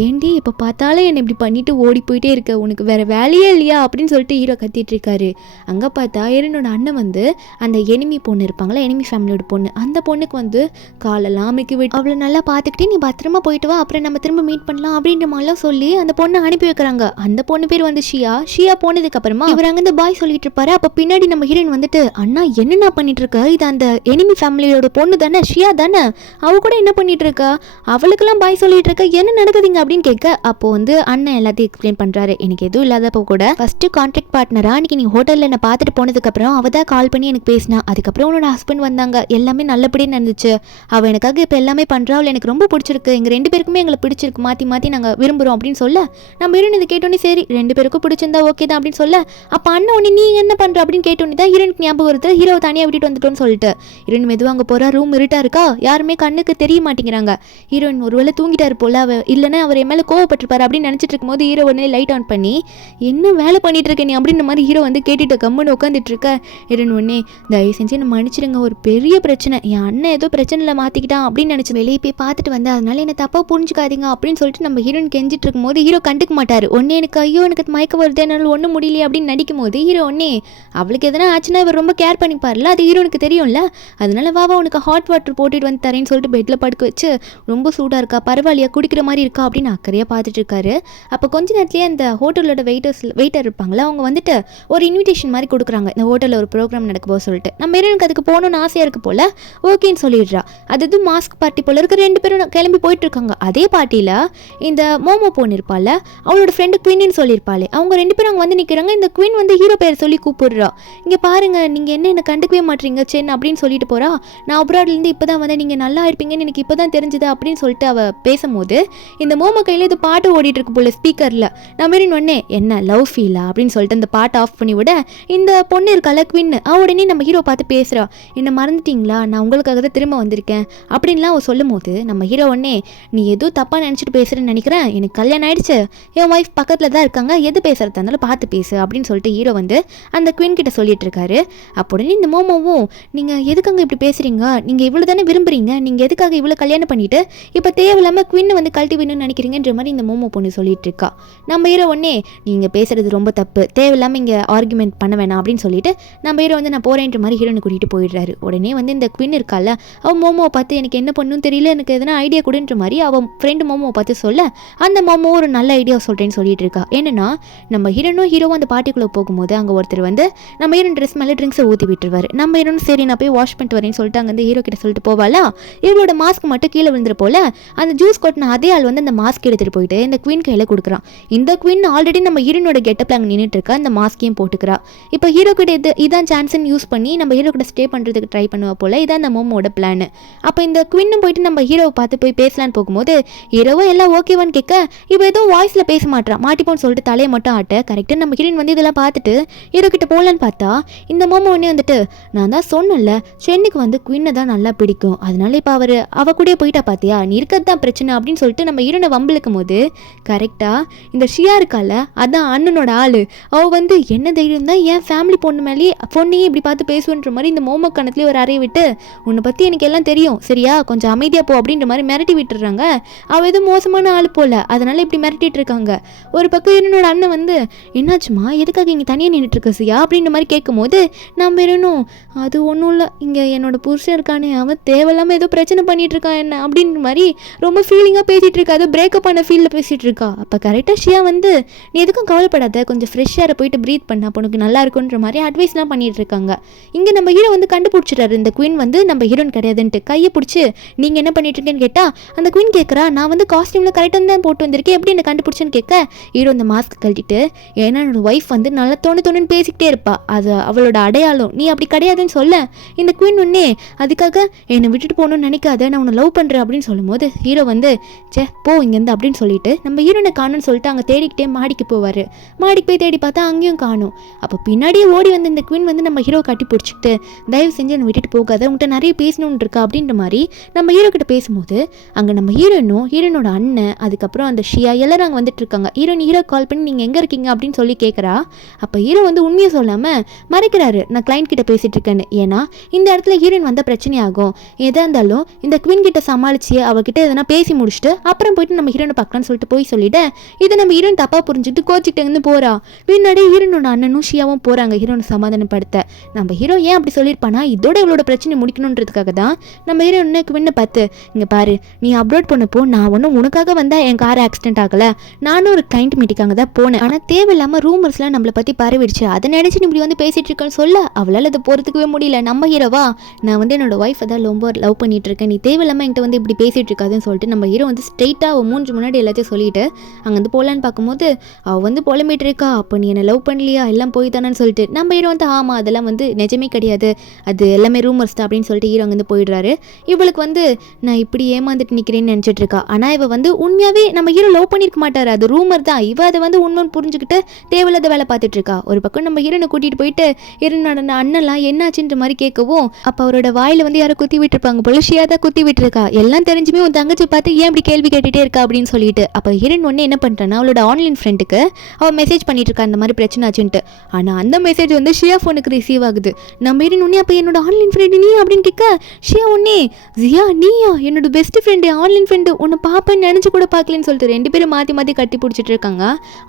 ஏண்டி இப்போ பார்த்தாலும் என்னை இப்படி பண்ணிட்டு ஓடி போயிட்டே இருக்க, உனக்கு வேற வேலையே இல்லையா அப்படின்னு சொல்லிட்டு ஹீரோ கத்திட்டு இருக்காரு. அங்கே பார்த்தா ஹீரோனோட அண்ணன் வந்து அந்த எனிமி பொண்ணு இருப்பாங்களா, எனிமி ஃபேமிலியோட பொண்ணு, அந்த பொண்ணுக்கு வந்து காலெல்லாம் அமைக்கி விட்டு அவளை நல்லா பார்த்துக்கிட்டே நீ பத்திரமா போயிட்டு வா, அப்புறம் நம்ம திரும்ப மீட் பண்ணலாம் அப்படின்ற மாதிரிலாம் சொல்லி அந்த பொண்ணை அனுப்பி வைக்கிறாங்க. அந்த பொண்ணு பேர் வந்து ஷியா போனதுக்கு அப்புறமா இவர் அங்கே பாய் சொல்லிட்டு இருப்பாரு. அப்போ பின்னாடி நம்ம ஹீரோயின் வந்துட்டு அண்ணா என்னென்ன பண்ணிட்டு இருக்க, இது அந்த எனிமி ஃபேமிலியோட பொண்ணு தானே, ஷியா தானே, அவ கூட என்ன பண்ணிட்டு இருக்கா, அவளுக்கெல்லாம் பாய் சொல்லிட்டு இருக்க, என்ன நடக்குதுங்க அப்படின்னு கேட்க அப்போ வந்து அண்ணன் எல்லாத்தையும் எக்ஸ்பிளைன் பண்றாரு. எனக்கு எதுவும் இல்லாதப்போ கூட ஃபர்ஸ்ட் கான்ட்ராக்ட் பார்ட்னரா அன்னைக்கு நீ ஹோட்டல்ல என்ன பார்த்துட்டு போனதுக்கு அப்புறம் அவ தான் கால் பண்ணி எனக்கு பேசினா, அதுக்கப்புறம் உன்னோட ஹஸ்பண்ட் வந்தாங்க, எல்லாமே நல்லபடியாக நடந்துச்சு, அவ எனக்காக இப்போ எல்லாமே பண்றா, அவள் எனக்கு ரொம்ப பிடிச்சிருக்கு, எங்க ரெண்டு பேருக்குமே எங்களை பிடிச்சிருக்கு, மாற்றி மாற்றி நாங்கள் விரும்புகிறோம் அப்படின்னு சொல்ல நம்ம ஹீரோயின் இது கேட்டோன்னே சரி ரெண்டு பேருக்கும் பிடிச்சிருந்தா ஓகே தான் அப்படின்னு சொல்ல அப்போ அண்ணன் உடனே நீ என்ன பண்ற அப்படின்னு கேட்டோன்னே தான் ஹீரோனுக்கு ஞாபகம் வருது, ஹீரோ தனியாக விட்டுட்டு வந்துட்டோன்னு சொல்லிட்டு ஹீரோயின் மெதுவாக அங்கே போகிறா. ரூம் இருட்டா இருக்கா, யாருமே கண்ணுக்கு தெரிய மாட்டேங்கிறாங்க. ஹீரோயின் ஒருவேளை தூங்கிட்டாரு போல, இல்லைன்னா அவர் என் மேலே கோவப்பட்டிருப்பாரு அப்படின்னு நினச்சிட்டு இருக்கும்போது ஹீரோ உடனே லைட் ஆன் பண்ணி என்ன வேலை பண்ணிட்டு இருக்க நீ அப்படின்ற மாதிரி ஹீரோ வந்து கேட்டுட்டு கம்முன்னு உட்காந்துட்டு இருக்க. ஹீரோயின் உடனே தயவு செஞ்சு என்ன மன்னிச்சிடுங்க, ஒரு பெரிய பிரச்சனை, என் அண்ணன் ஏதோ பிரச்சனையில் மாற்றிக்கிட்டான் அப்படின்னு நினச்சி வெளியே போய் பார்த்துட்டு வந்து அதனால என்ன தப்பாக புரிஞ்சுக்காதீங்க அப்படின்னு சொல்லிட்டு நம்ம ஹீரோயின் கெஞ்சிட்டு இருக்கும்போது ஹீரோ கண்டுக்க மாட்டார். ஒன்னே எனக்கு ஐயோ எனக்கு மயக்க வருது என்னால் ஒன்றும் முடியலையே அப்படின்னு நடிக்கும் போது ஹீரோ ஒன்னே அவளுக்கு எதனா ஆச்சுன்னா இவர் ரொம்ப கேர் பண்ணிப்பார்ல, அது ஹீரோனுக்கு தெரியும்ல, அதனால வாவா உனக்கு ஹாட் வாட்டர் போட்டுட்டு வந்து தரேன்னு சொல்லிட்டு பெட்டில் படுக்க வச்சு ரொம்ப சூடாக இருக்கா பரவாயில்லையா குடிக்கிற மாதிரி இருக்கா அப்படின்னு அக்கறையாக பார்த்துட்டு இருக்காரு. அப்போ கொஞ்ச நேரத்துலேயே அந்த ஹோட்டலோட வெயிட்டர் இருப்பாங்களா, அவங்க வந்துட்டு ஒரு இன்விடேஷன் மாதிரி கொடுக்குறாங்க, இந்த ஹோட்டலில் ஒரு ப்ரோக்ராம் நடக்க போக சொல்லிட்டு. நம்ம ஹீரோனுக்கு அதுக்கு போகணும்னு ஆசையாக இருக்கு போல, ஓகேன்னு சொல்லிடுறா. அது மாஸ்க் பார்ட்டி போல இருக்க ரெண்டு பேரும் கிளம்பி போயிட்டு இருக்காங்க. அதே பார்ட்டியில் இந்த மோமோ பொண்ணு இருப்பாள், அவளோட ஃப்ரெண்டு குவின்னு சொல்லியிருப்பாளே, அவங்க ரெண்டு பேரும் அங்கே வந்து நிற்கிறாங்க. இந்த குவின் வந்து ஹீரோ பேர் சொல்லி கூப்பிடுறா, இங்கே பாருங்க நீங்கள் என்ன கண்டுக்கவே மாட்டீங்க சென் அப்படின்னு சொல்லிட்டு போகிறா. நான் அப்ராட்லேருந்து இப்போ தான் வந்து நீங்கள் நல்லா இருப்பீங்கன்னு எனக்கு இப்போ தான் தெரிஞ்சுது அப்படின்னு சொல்லிட்டு அவள் பேசும்போது இந்த மோமோ கையில் இது பாட்டு ஓடிட்டு இருக்கு போல ஸ்பீக்கரில். நான் மாரி ஒன்னே என்ன லவ் ஃபீலா அப்படின்னு சொல்லிட்டு அந்த பாட்டை ஆஃப் பண்ணி விட இந்த பொண்ணு இருக்கால குவின் உடனே நம்ம ஹீரோ பார்த்து பேசுகிறா, என்ன மறந்துட்டீங்களா, நான் உங்களுக்காக தான் திரும்ப வந்திருக்கேன் அப்படின்லாம் அவள் சொல்லும் போது நம்ம ஹீரோ உடனே நீ எதுவும் தப்பாக நினச்சிட்டு பேசுகிறேன்னு நினைக்கிறேன், எனக்கு கல்யாணம் ஆயிடுச்சு, என் ஒய்ஃப் பக்கத்தில் தான் இருக்காங்க, எது பேசுகிறதா இருந்தாலும் பார்த்து பேசு அப்படின்னு சொல்லிட்டு ஹீரோ வந்து அந்த குவின் கிட்ட சொல்லிட்டு இருக்காரு. அப்போ உடனே இந்த மோமோவும் நீங்கள் எதுக்காக இப்படி பேசுகிறீங்க, நீங்கள் இவ்வளோ தானே விரும்புகிறீங்க, நீங்கள் எதுக்காக இவ்வளோ கல்யாணம் பண்ணிவிட்டு இப்போ தேவையில்லாமல் குவின் வந்து கழட்டி வேணும்னு நினைக்கிறீங்கன்ற மாதிரி இந்த மோமோ பொண்ணு சொல்லிட்டு இருக்கா. நம்ம ஹீரோ உடனே நீங்கள் பேசுகிறது ரொம்ப தப்பு, தேவையில்லாமல் இங்கே ஆர்குமெண்ட் பண்ண வேணாம் அப்படின்னு சொல்லிட்டு நம்ம ஹீரோ வந்து நான் போகிறேன்ற மாதிரி ஹீரோனை கூட்டிகிட்டு போயிடுறாரு. உடனே வந்து இந்த குவின் இருக்கால அவன் மோமோவை பார்த்து எனக்கு என்ன பண்ணணும் தெரியல, எனக்கு எதனா ஐடியா கொடுன்ற மாதிரி அவன் ஃப்ரெண்டு மோமோவை பார்த்து சொல்ல அந்த மோமோ ஒரு நல்ல ஐடியா சொல்கிறேன்னு சொல்லிட்டு இருக்கா. என்னன்னா நம்ம ஹீரோவும் அந்த பார்ட்டிக்குள்ளே போகும்போது அங்கே ஒருத்தர் வந்து நம்ம ஹீரோன் ட்ரெஸ் மேலே ட்ரிங்க்ஸை ஊற்றி விட்டுருவார். நம்ம ஹீரோன் சரி நான் போய் வாஷ் பண்ணிட்டு வரேன்னு சொல்லிட்டு அங்கே வந்து ஹீரோ கிட்ட சொல்லிட்டு போவாளா, இவளோட மாஸ்க் மட்டும் கீழே விழுந்துரு போல அந்த ஜூஸ் கொட்டின அதே ஆள் வந்து அந்த மாஸ்க் எடுத்துகிட்டு போயிட்டு இந்த குவீன் கையில் கொடுக்குறான். இந்த குவீன் ஆல்ரெடி நம்ம ஹீரோனோட கெட்டப்ல அங்கே நின்றுட்டு இருக்கா, இந்த மாஸ்கையும் போட்டுக்கிறா. இப்போ ஹீரோ கிட்ட இதான் சான்ஸ்ன்னு யூஸ் பண்ணி நம்ம ஹீரோ கிட்ட ஸ்டே பண்ணுறதுக்கு ட்ரை பண்ணுவா போல. இதான் அந்த மோமோட பிளான். அப்போ இந்த குவீனும் போயிட்டு நம்ம ஹீரோவை பார்த்து போய் பேசலான்னு போகும்போது ஹீரோவும் எல்லாம் ஓகேவான்னு கேட்க இப்போ ஏதோ வாய்ஸில் பேச மாட்டான், மாட்டிப்போன்னு சொல்லிட்டு தலையை மட்டும் ஆட்ட. கரெக்டாக நம்ம ஹீரோயின் வந்து இதெல்லாம் பார்த்துட்டு ஹீரோ கிட்ட போகலான்னு பார்த்தா இந்த மோமோ ஒன்னே வந்துட்டு நான் தான் சொன்னல சென்னுக்கு வந்து குவீனை தான் நல்லா பிடிக்கும், அதனால இப்போ அவ கூட போயிட்டா பார்த்தியா, நீ இருக்கிறது தான் பிரச்சனை அப்படின்னு சொல்லிட்டு நம்ம ஹீரோனை வம்பிழுக்கும் போது கரெக்டாக இந்த ஷியா இருக்கால அதான் அண்ணனோட ஆள், அவள் வந்து என்ன தைரியம் தான் என் ஃபேமிலி பொண்ணையும் இப்படி பார்த்து பேசுன்ற மாதிரி இந்த மோமோ கணத்துலேயே ஒரு அறையை விட்டு உன்னை பற்றி எனக்கு எல்லாம் தெரியும் சரியா, கொஞ்சம் அமைதியாக போ அப்படின்ற மாதிரி மிரட்டி விட்டுறாங்க. அவள் எதுவும் மோசமான ஆள் போல, அதனால இப்படி மிரட்டிட்டு இருக்காங்க. ஒரு பக்கம் என்னோட அண்ணன் வந்து என்னாச்சுமா எதுக்காக இங்கே தனியாக நின்றுட்டு இருக்க சியா அப்படின்ற மாதிரி கேட்கும் போது நம்ம இருணும் அது ஒன்றும் இல்லை, இங்கே என்னோட புருஷன் இருக்கானே அவன் தேவையில்லாமல் ஏதோ பிரச்சனை பண்ணிட்டு இருக்கான் என்ன அப்படின்ற மாதிரி ரொம்ப ஃபீலிங்காக பேசிகிட்டு இருக்கா, அது பிரேக்கப் பண்ண ஃபீலில் பேசிகிட்டு இருக்கா. அப்போ கரெக்டாக ஷியா வந்து நீ எதுக்கும் கவலைப்படாத, கொஞ்சம் ஃப்ரெஷ்ஷாக போயிட்டு ப்ரீத் பண்ண அப்போ உனக்கு நல்லா இருக்குன்ற மாதிரி அட்வைஸ்லாம் பண்ணிட்டு இருக்காங்க. இங்கே நம்ம ஹீரோ வந்து கண்டுபிடிச்சிட்டாரு இந்த குவீன் வந்து நம்ம ஹீரோன் கிடையாதுன்ட்டு. கையை பிடிச்சி நீங்கள் என்ன பண்ணிட்டு இருக்கேன்னு கேட்டால் அந்த குவீன் கேட்குறா நான் வந்து காஸ்டியூமில் கரெக்டாக தான் போட்டு வந்திருக்கேன் எப்படி என்ன கண்டுபிடிச்சேன்னு கேட்க ஹீரோ இந்த மாஸ்க் கழட்டிட்டு ஏன்னா என்னோட ஒய்ஃப் வந்து நல்லா தோணுன்னு பேசிக்கிட்டே இருப்பா, அது அவளோட அடையாளம், நீ அப்படி கிடையாதுன்னு சொல்ல இந்த குவீன் ஒன்னே அதுக்காக என்னை விட்டுட்டு போகணும்னு நினைக்காத நான் உன்னை லவ் பண்ணுறேன் அப்படின்னு சொல்லும்போது ஹீரோ வந்து சே போ இங்கேருந்து அப்படின்னு சொல்லிட்டு நம்ம ஹீரோனை காணும்னு சொல்லிட்டு அங்கே தேடிக்கிட்டே மாடிக்கு போவார். மாடிக்கு போய் தேடி பார்த்தா அங்கேயும் காணும். அப்போ பின்னாடியே ஓடி வந்து இந்த குவீன் வந்து நம்ம ஹீரோ கட்டி பிடிச்சிக்கிட்டு தயவு செஞ்சு என்னை விட்டுட்டு போகாத உன்கிட்ட நிறைய பேசணும்னு இருக்கா அப்படின்ற மாதிரி நம்ம ஹீரோ கிட்ட பேசும்போது அங்கே நம்ம ஹீரோனோட அண்ணன் அதுக்கப்புறம் அந்த ஷியா எல்லாரும் அங்கே வந்துட்டு இருக்காங்க. ஹீரோ கால் பண்ணி நீங்கள் எங்கே இருக்கீங்க அப்படின்னு சொல்லி கேட்குறா. அப்போ ஹீரோ வந்து உண்மையை சொல்லாமல் மறைக்கிறாரு நான் கிளைண்ட் கிட்ட பேசிட்டு இருக்கேன்னு. ஏன்னா இந்த இடத்துல ஹீரோயின் வந்தால் பிரச்சனை ஆகும், எதாக இருந்தாலும் இந்த குவீன் கிட்ட சமாளிச்சு அவகிட்ட எதனா பேசி முடிச்சுட்டு அப்புறம் போயிட்டு நம்ம ஹீரோனை பார்க்கலான்னு சொல்லிட்டு போய் சொல்லிட்டு இதை நம்ம ஹீரோயின் தப்பாக புரிஞ்சுக்கிட்டு கோச்சிக்கிட்டு போறா. பின்னாடி ஹீரோனோட அண்ணனும் ஷியாவும் போகிறாங்க ஹீரோனை சமாதானப்படுத்த. நம்ம ஹீரோ ஏன் அப்படி சொல்லியிருப்பானா இதோட இவளோட பிரச்சனை முடிக்கணுன்றதுக்காக தான் நம்ம ஹீரோனை குவீனை பார்த்து இங்கே பாரு நீ அப்லோட் பண்ணப்போ நான் ஒன்றும் உனக்காக வந்தால் என் கார் ஆக்சிடென்ட் ஆகலை, நானும் ஒரு கிளைண்ட் மீட்டிங்காக தான் போனேன், ஆனால் தேவையில்லாமல் ரூமர்ஸ்லாம் நம்மளை பற்றி பரவிடுச்சு, அதை நினச்சி இப்படி வந்து பேசிகிட்டு இருக்கேன்னு சொல்ல அவளால் அதை பொறுத்துக்கவே முடியல. நம்ம ஹீரோவா நான் வந்து என்னோட ஒய்ஃபை தான் ரொம்ப லவ் பண்ணிட்டு இருக்கேன், நீ தேவையில்லாமல் என்கிட்ட வந்து இப்படி பேசிகிட்டு இருக்காதுன்னு சொல்லிட்டு நம்ம ஹீரோ வந்து ஸ்ட்ரெயிட்டாக அவள் மூஞ்சி முன்னாடி எல்லாத்தையும் சொல்லிட்டு அங்கே வந்து போகலான்னு பார்க்கும்போது அவள் வந்து புலம்பிட்டு இருக்கா. அப்போ நீ என்னை லவ் பண்ணலையா எல்லாம் போய் தானேன்னு சொல்லிட்டு நம்ம ஹீரோ வந்து ஆமாம் அதெல்லாம் வந்து நிஜமே கிடையாது, அது எல்லாமே ரூமர்ஸ் தான் அப்படின்னு சொல்லிட்டு ஹீரோ அங்கேருந்து போயிடுறாரு. இவளுக்கு வந்து நான் இப்படி ஏமாந்துட்டு நிற்கிறேன்னு நினச்சிட்டு இருக்கா. ஆனால் இவள் வந்து உண்மையாகவே நம்ம ஹீரோ லவ் பண்ணியிருக்க மாட்டார், அது ரூமர் தான், இவ அதை வந்து உண்மைன்னு புரிஞ்சுக்கிட்டு தேவையில்லாத வேலை பார்த்துட்டு இருக்கா. ஒரு பக்கம் நம்ம ஹீரோனை கூட்டிகிட்டு போயிட்டு ஹீரோனோட அண்ணன்லாம் என்னாச்சுன்ற மாதிரி கேட்கவும் அப்போ அவரோட வாயில் வந்து யாரும் குத்தி விட்டுருப்பாங்க போல, ஷியா தான் குத்தி விட்டுருக்கா. எல்லாம் தெரிஞ்சுமே உன் தங்கச்சி பார்த்து ஏன் இப்படி கேள்வி கேட்டுகிட்டே இருக்கா அப்படின்னு சொல்லிட்டு அப்போ ஹீரோன் ஒன்று என்ன பண்ணுறான்னா அவளோட ஆன்லைன் ஃப்ரெண்டுக்கு அவள் மெசேஜ் பண்ணிட்டு இருக்கா இந்த மாதிரி பிரச்சனை ஆச்சுன்ட்டு. ஆனால் அந்த மெசேஜ் வந்து ஷியா ஃபோனுக்கு ரிசீவ் ஆகுது. நம்ம ஹீரோன் ஒன்னே அப்போ என்னோட ஆன்லைன் ஃப்ரெண்டு நீ அப்படின்னு கேட்க ஷியா ஒன்னே ஜியா நீயா என்னோட பெஸ்ட் ஃப்ரெண்டு ஆன்லைன் ஃப்ரெண்டு உன்னை பார்ப்பேன்னு நினச்சி கூட பார்க்கலன்னு சொல்லிட்டு ரெண்டு பேரும் மாற்றி மாற்றி கட்டி பிடிச்சிட்டு இருக்காங்க.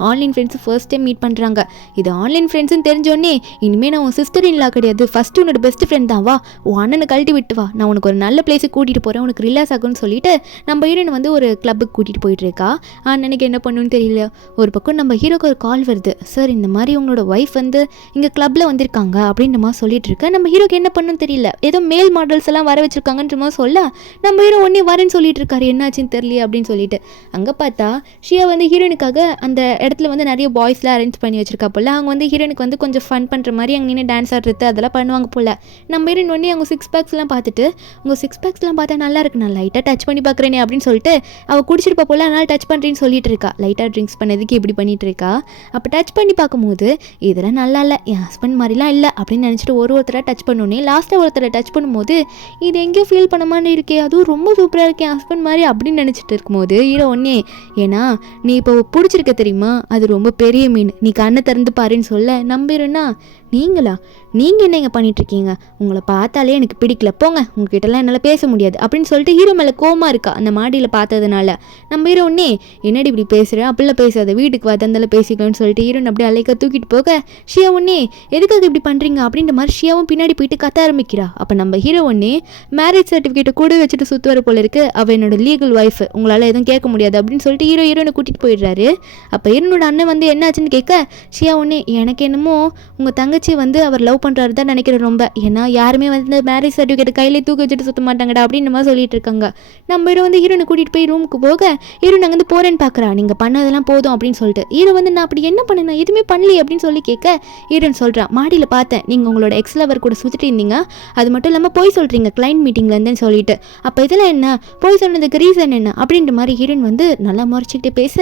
Online friends first time meet பண்ணுறாங்க. இது ஆன்லைன் ஃப்ரெண்ட்ஸ்னு தெரிஞ்சோடனே இனிமேல் நான் உன் சிஸ்டர் இன்லா கிடையாது, ஃபஸ்ட்டு உன்னோட பெஸ்ட் ஃப்ரெண்ட் தான், வா உன் அண்ணனை கழட்டி விட்டு வா, நான் உனக்கு ஒரு நல்ல பிளேஸுக்கு கூட்டிகிட்டு போகிறேன், உனக்கு ரிலாக்ஸ் ஆகும்னு சொல்லிட்டு நம்ம ஹீரோனை வந்து ஒரு கிளப்புக்கு கூட்டிகிட்டு போயிட்டு இருக்கா. அண்ணனுக்கு என்ன பண்ணுன்னு தெரியல. ஒரு பக்கம் நம்ம ஹீரோக்கு ஒரு கால் வருது, சார் இந்த மாதிரி உங்களோட ஒய்ஃப் வந்து இங்கே கிளப்பில் வந்திருக்காங்க அப்படின்ற மாதிரி சொல்லிட்டு இருக்க. நம்ம ஹீரோக்கு என்ன பண்ணுன்னு தெரியல, ஏதோ மேல் மாடல்ஸ் எல்லாம் வர வச்சிருக்காங்கன்ற மாதிரி சொல்ல நம்ம ஹீரோ ஒன்னே வரேன்னு சொல்லிட்டு இருக்காரு, என்னாச்சுன்னு தெரியல அப்படின்னு சொல்லிட்டு அங்கே பார்த்தா ஷியா வந்து ஹீரோனுக்காக அந்த இடத்துல வந்து நிறைய பாய்ஸ்லாம் அரேஞ்ச் பண்ணி வச்சிருக்கா போல. அவங்க வந்து ஹீரோனுக்கு வந்து கொஞ்சம் ஃபன் பண்ணுற மாதிரி அங்கே நின்று டான்ஸ் ஆடுறது அதெல்லாம் பண்ணுவாங்க போல. நம்ம ஹீரோயின் ஒன்னே அவங்க சிக்ஸ் பேக்ஸ்லாம் பார்த்துட்டு உங்கள் சிக்ஸ் பேக்ஸ்லாம் பார்த்தா நல்லா இருக்கு, நான் லைட்டாக டச் பண்ணி பார்க்குறேனே அப்படின்னு சொல்லிட்டு அவள் குடிச்சிருப்பா போல, அதனால் டச் பண்ணுறேன்னு சொல்லிட்டு இருக்கா. லைட்டாக ட்ரிங்க்ஸ் பண்ணதுக்கு இப்படி பண்ணிட்டு இருக்கா. அப்போ டச் பண்ணி பார்க்கும்போது இதெல்லாம் நல்லா இல்லை, என் ஹஸ்பண்ட் மாதிரிலாம் இல்லை அப்படின்னு நினச்சிட்டு ஒருத்தராக டச் பண்ணோன்னே லாஸ்ட்டாக ஒருத்தரை டச் பண்ணும்போது இது எங்கேயோ ஃபீல் பண்ண மாதிரி இருக்கே, அதுவும் ரொம்ப சூப்பராக இருக்கேன் ஹஸ்பண்ட் மாதிரி அப்படின்னு நினச்சிட்டு இருக்கும்போது ஹீரோ ஒன்னே ஏன்னா நீ இப்போ பிடிச்சிருக்க தெரியுமா அது ரொம்ப பெரிய மீன், நீ கண்ணை திறந்து பாருன்னு சொல்ல நம்பிடுன்னா நீங்கள் என்ன இங்கே பண்ணிகிட்ருக்கீங்க, உங்களை பார்த்தாலே எனக்கு பிடிக்கல போங்க, உங்ககிட்டலாம் என்னால் பேச முடியாது அப்படின்னு சொல்லிட்டு ஹீரோ மேலே கோவமாக இருக்கா அந்த மாடியில் பார்த்ததுனால. நம்ம ஹீரோ ஒன்னே என்னடி இப்படி பேசுகிறேன் அப்படிலாம் பேசாத, வீட்டுக்கு வந்தாலும் பேசிக்கலாம்னு சொல்லிட்டு ஹீரோன் அப்படியே அலைக்க தூக்கிட்டு போக ஷியா ஒன்னே எதுக்காக இப்படி பண்ணுறீங்க அப்படின்ற மாதிரி ஷியாவும் பின்னாடி போயிட்டு கத்த ஆரம்பிக்கிறா. அப்போ நம்ம ஹீரோ ஒன்னே மேரேஜ் சர்டிஃபிகேட்டை கூட வச்சுட்டு சுற்றுவர போல இருக்கு, அவள் என்னோட லீகல் ஒய்ஃப், உங்களால் எதுவும் கேட்க முடியாது அப்படின்னு சொல்லிட்டு ஹீரோனை கூட்டிகிட்டு போயிடுறாரு. அப்போ ஹீரோனோட அண்ணன் வந்து என்னாச்சுன்னு கேட்க ஷியா ஒன்னே எனக்கு என்னமோ உங்கள் தங்கச்சி தங்கச்சி வந்து அவர் லவ் பண்ணுறாரு தான் நினைக்கிறேன் ரொம்ப. ஏன்னா யாருமே வந்து மேரேஜ் சர்டிஃபிகேட் கையிலே தூக்கி வச்சுட்டு சுற்ற மாட்டாங்கடா அப்படின்னு மாதிரி சொல்லிட்டு இருக்காங்க. நம்ம ஹீரோ வந்து ஹீரோனை கூட்டிகிட்டு போய் ரூமுக்கு போக ஹீரோன் அங்கே வந்து போகிறேன்னு பார்க்குறா. நீங்கள் பண்ணதெல்லாம் போதும் அப்படின்னு சொல்லிட்டு ஹீரோ வந்து நான் அப்படி என்ன பண்ணேன், நான் எதுவுமே பண்ணலையே அப்படின்னு சொல்லி கேட்க ஹீரோன் சொல்கிறான், மாடியில் பார்த்தேன் நீங்கள் உங்களோட எக்ஸ் லவர் கூட சுற்றிட்டு இருந்தீங்க, அது மட்டும் இல்லாமல் போய் சொல்கிறீங்க கிளைண்ட் மீட்டிங்லேருந்துன்னு சொல்லிட்டு, அப்போ இதெல்லாம் என்ன, போய் சொன்னதுக்கு ரீசன் என்ன அப்படின்ற மாதிரி ஹீரோன் வந்து நல்லா முறைச்சிக்கிட்டே பேச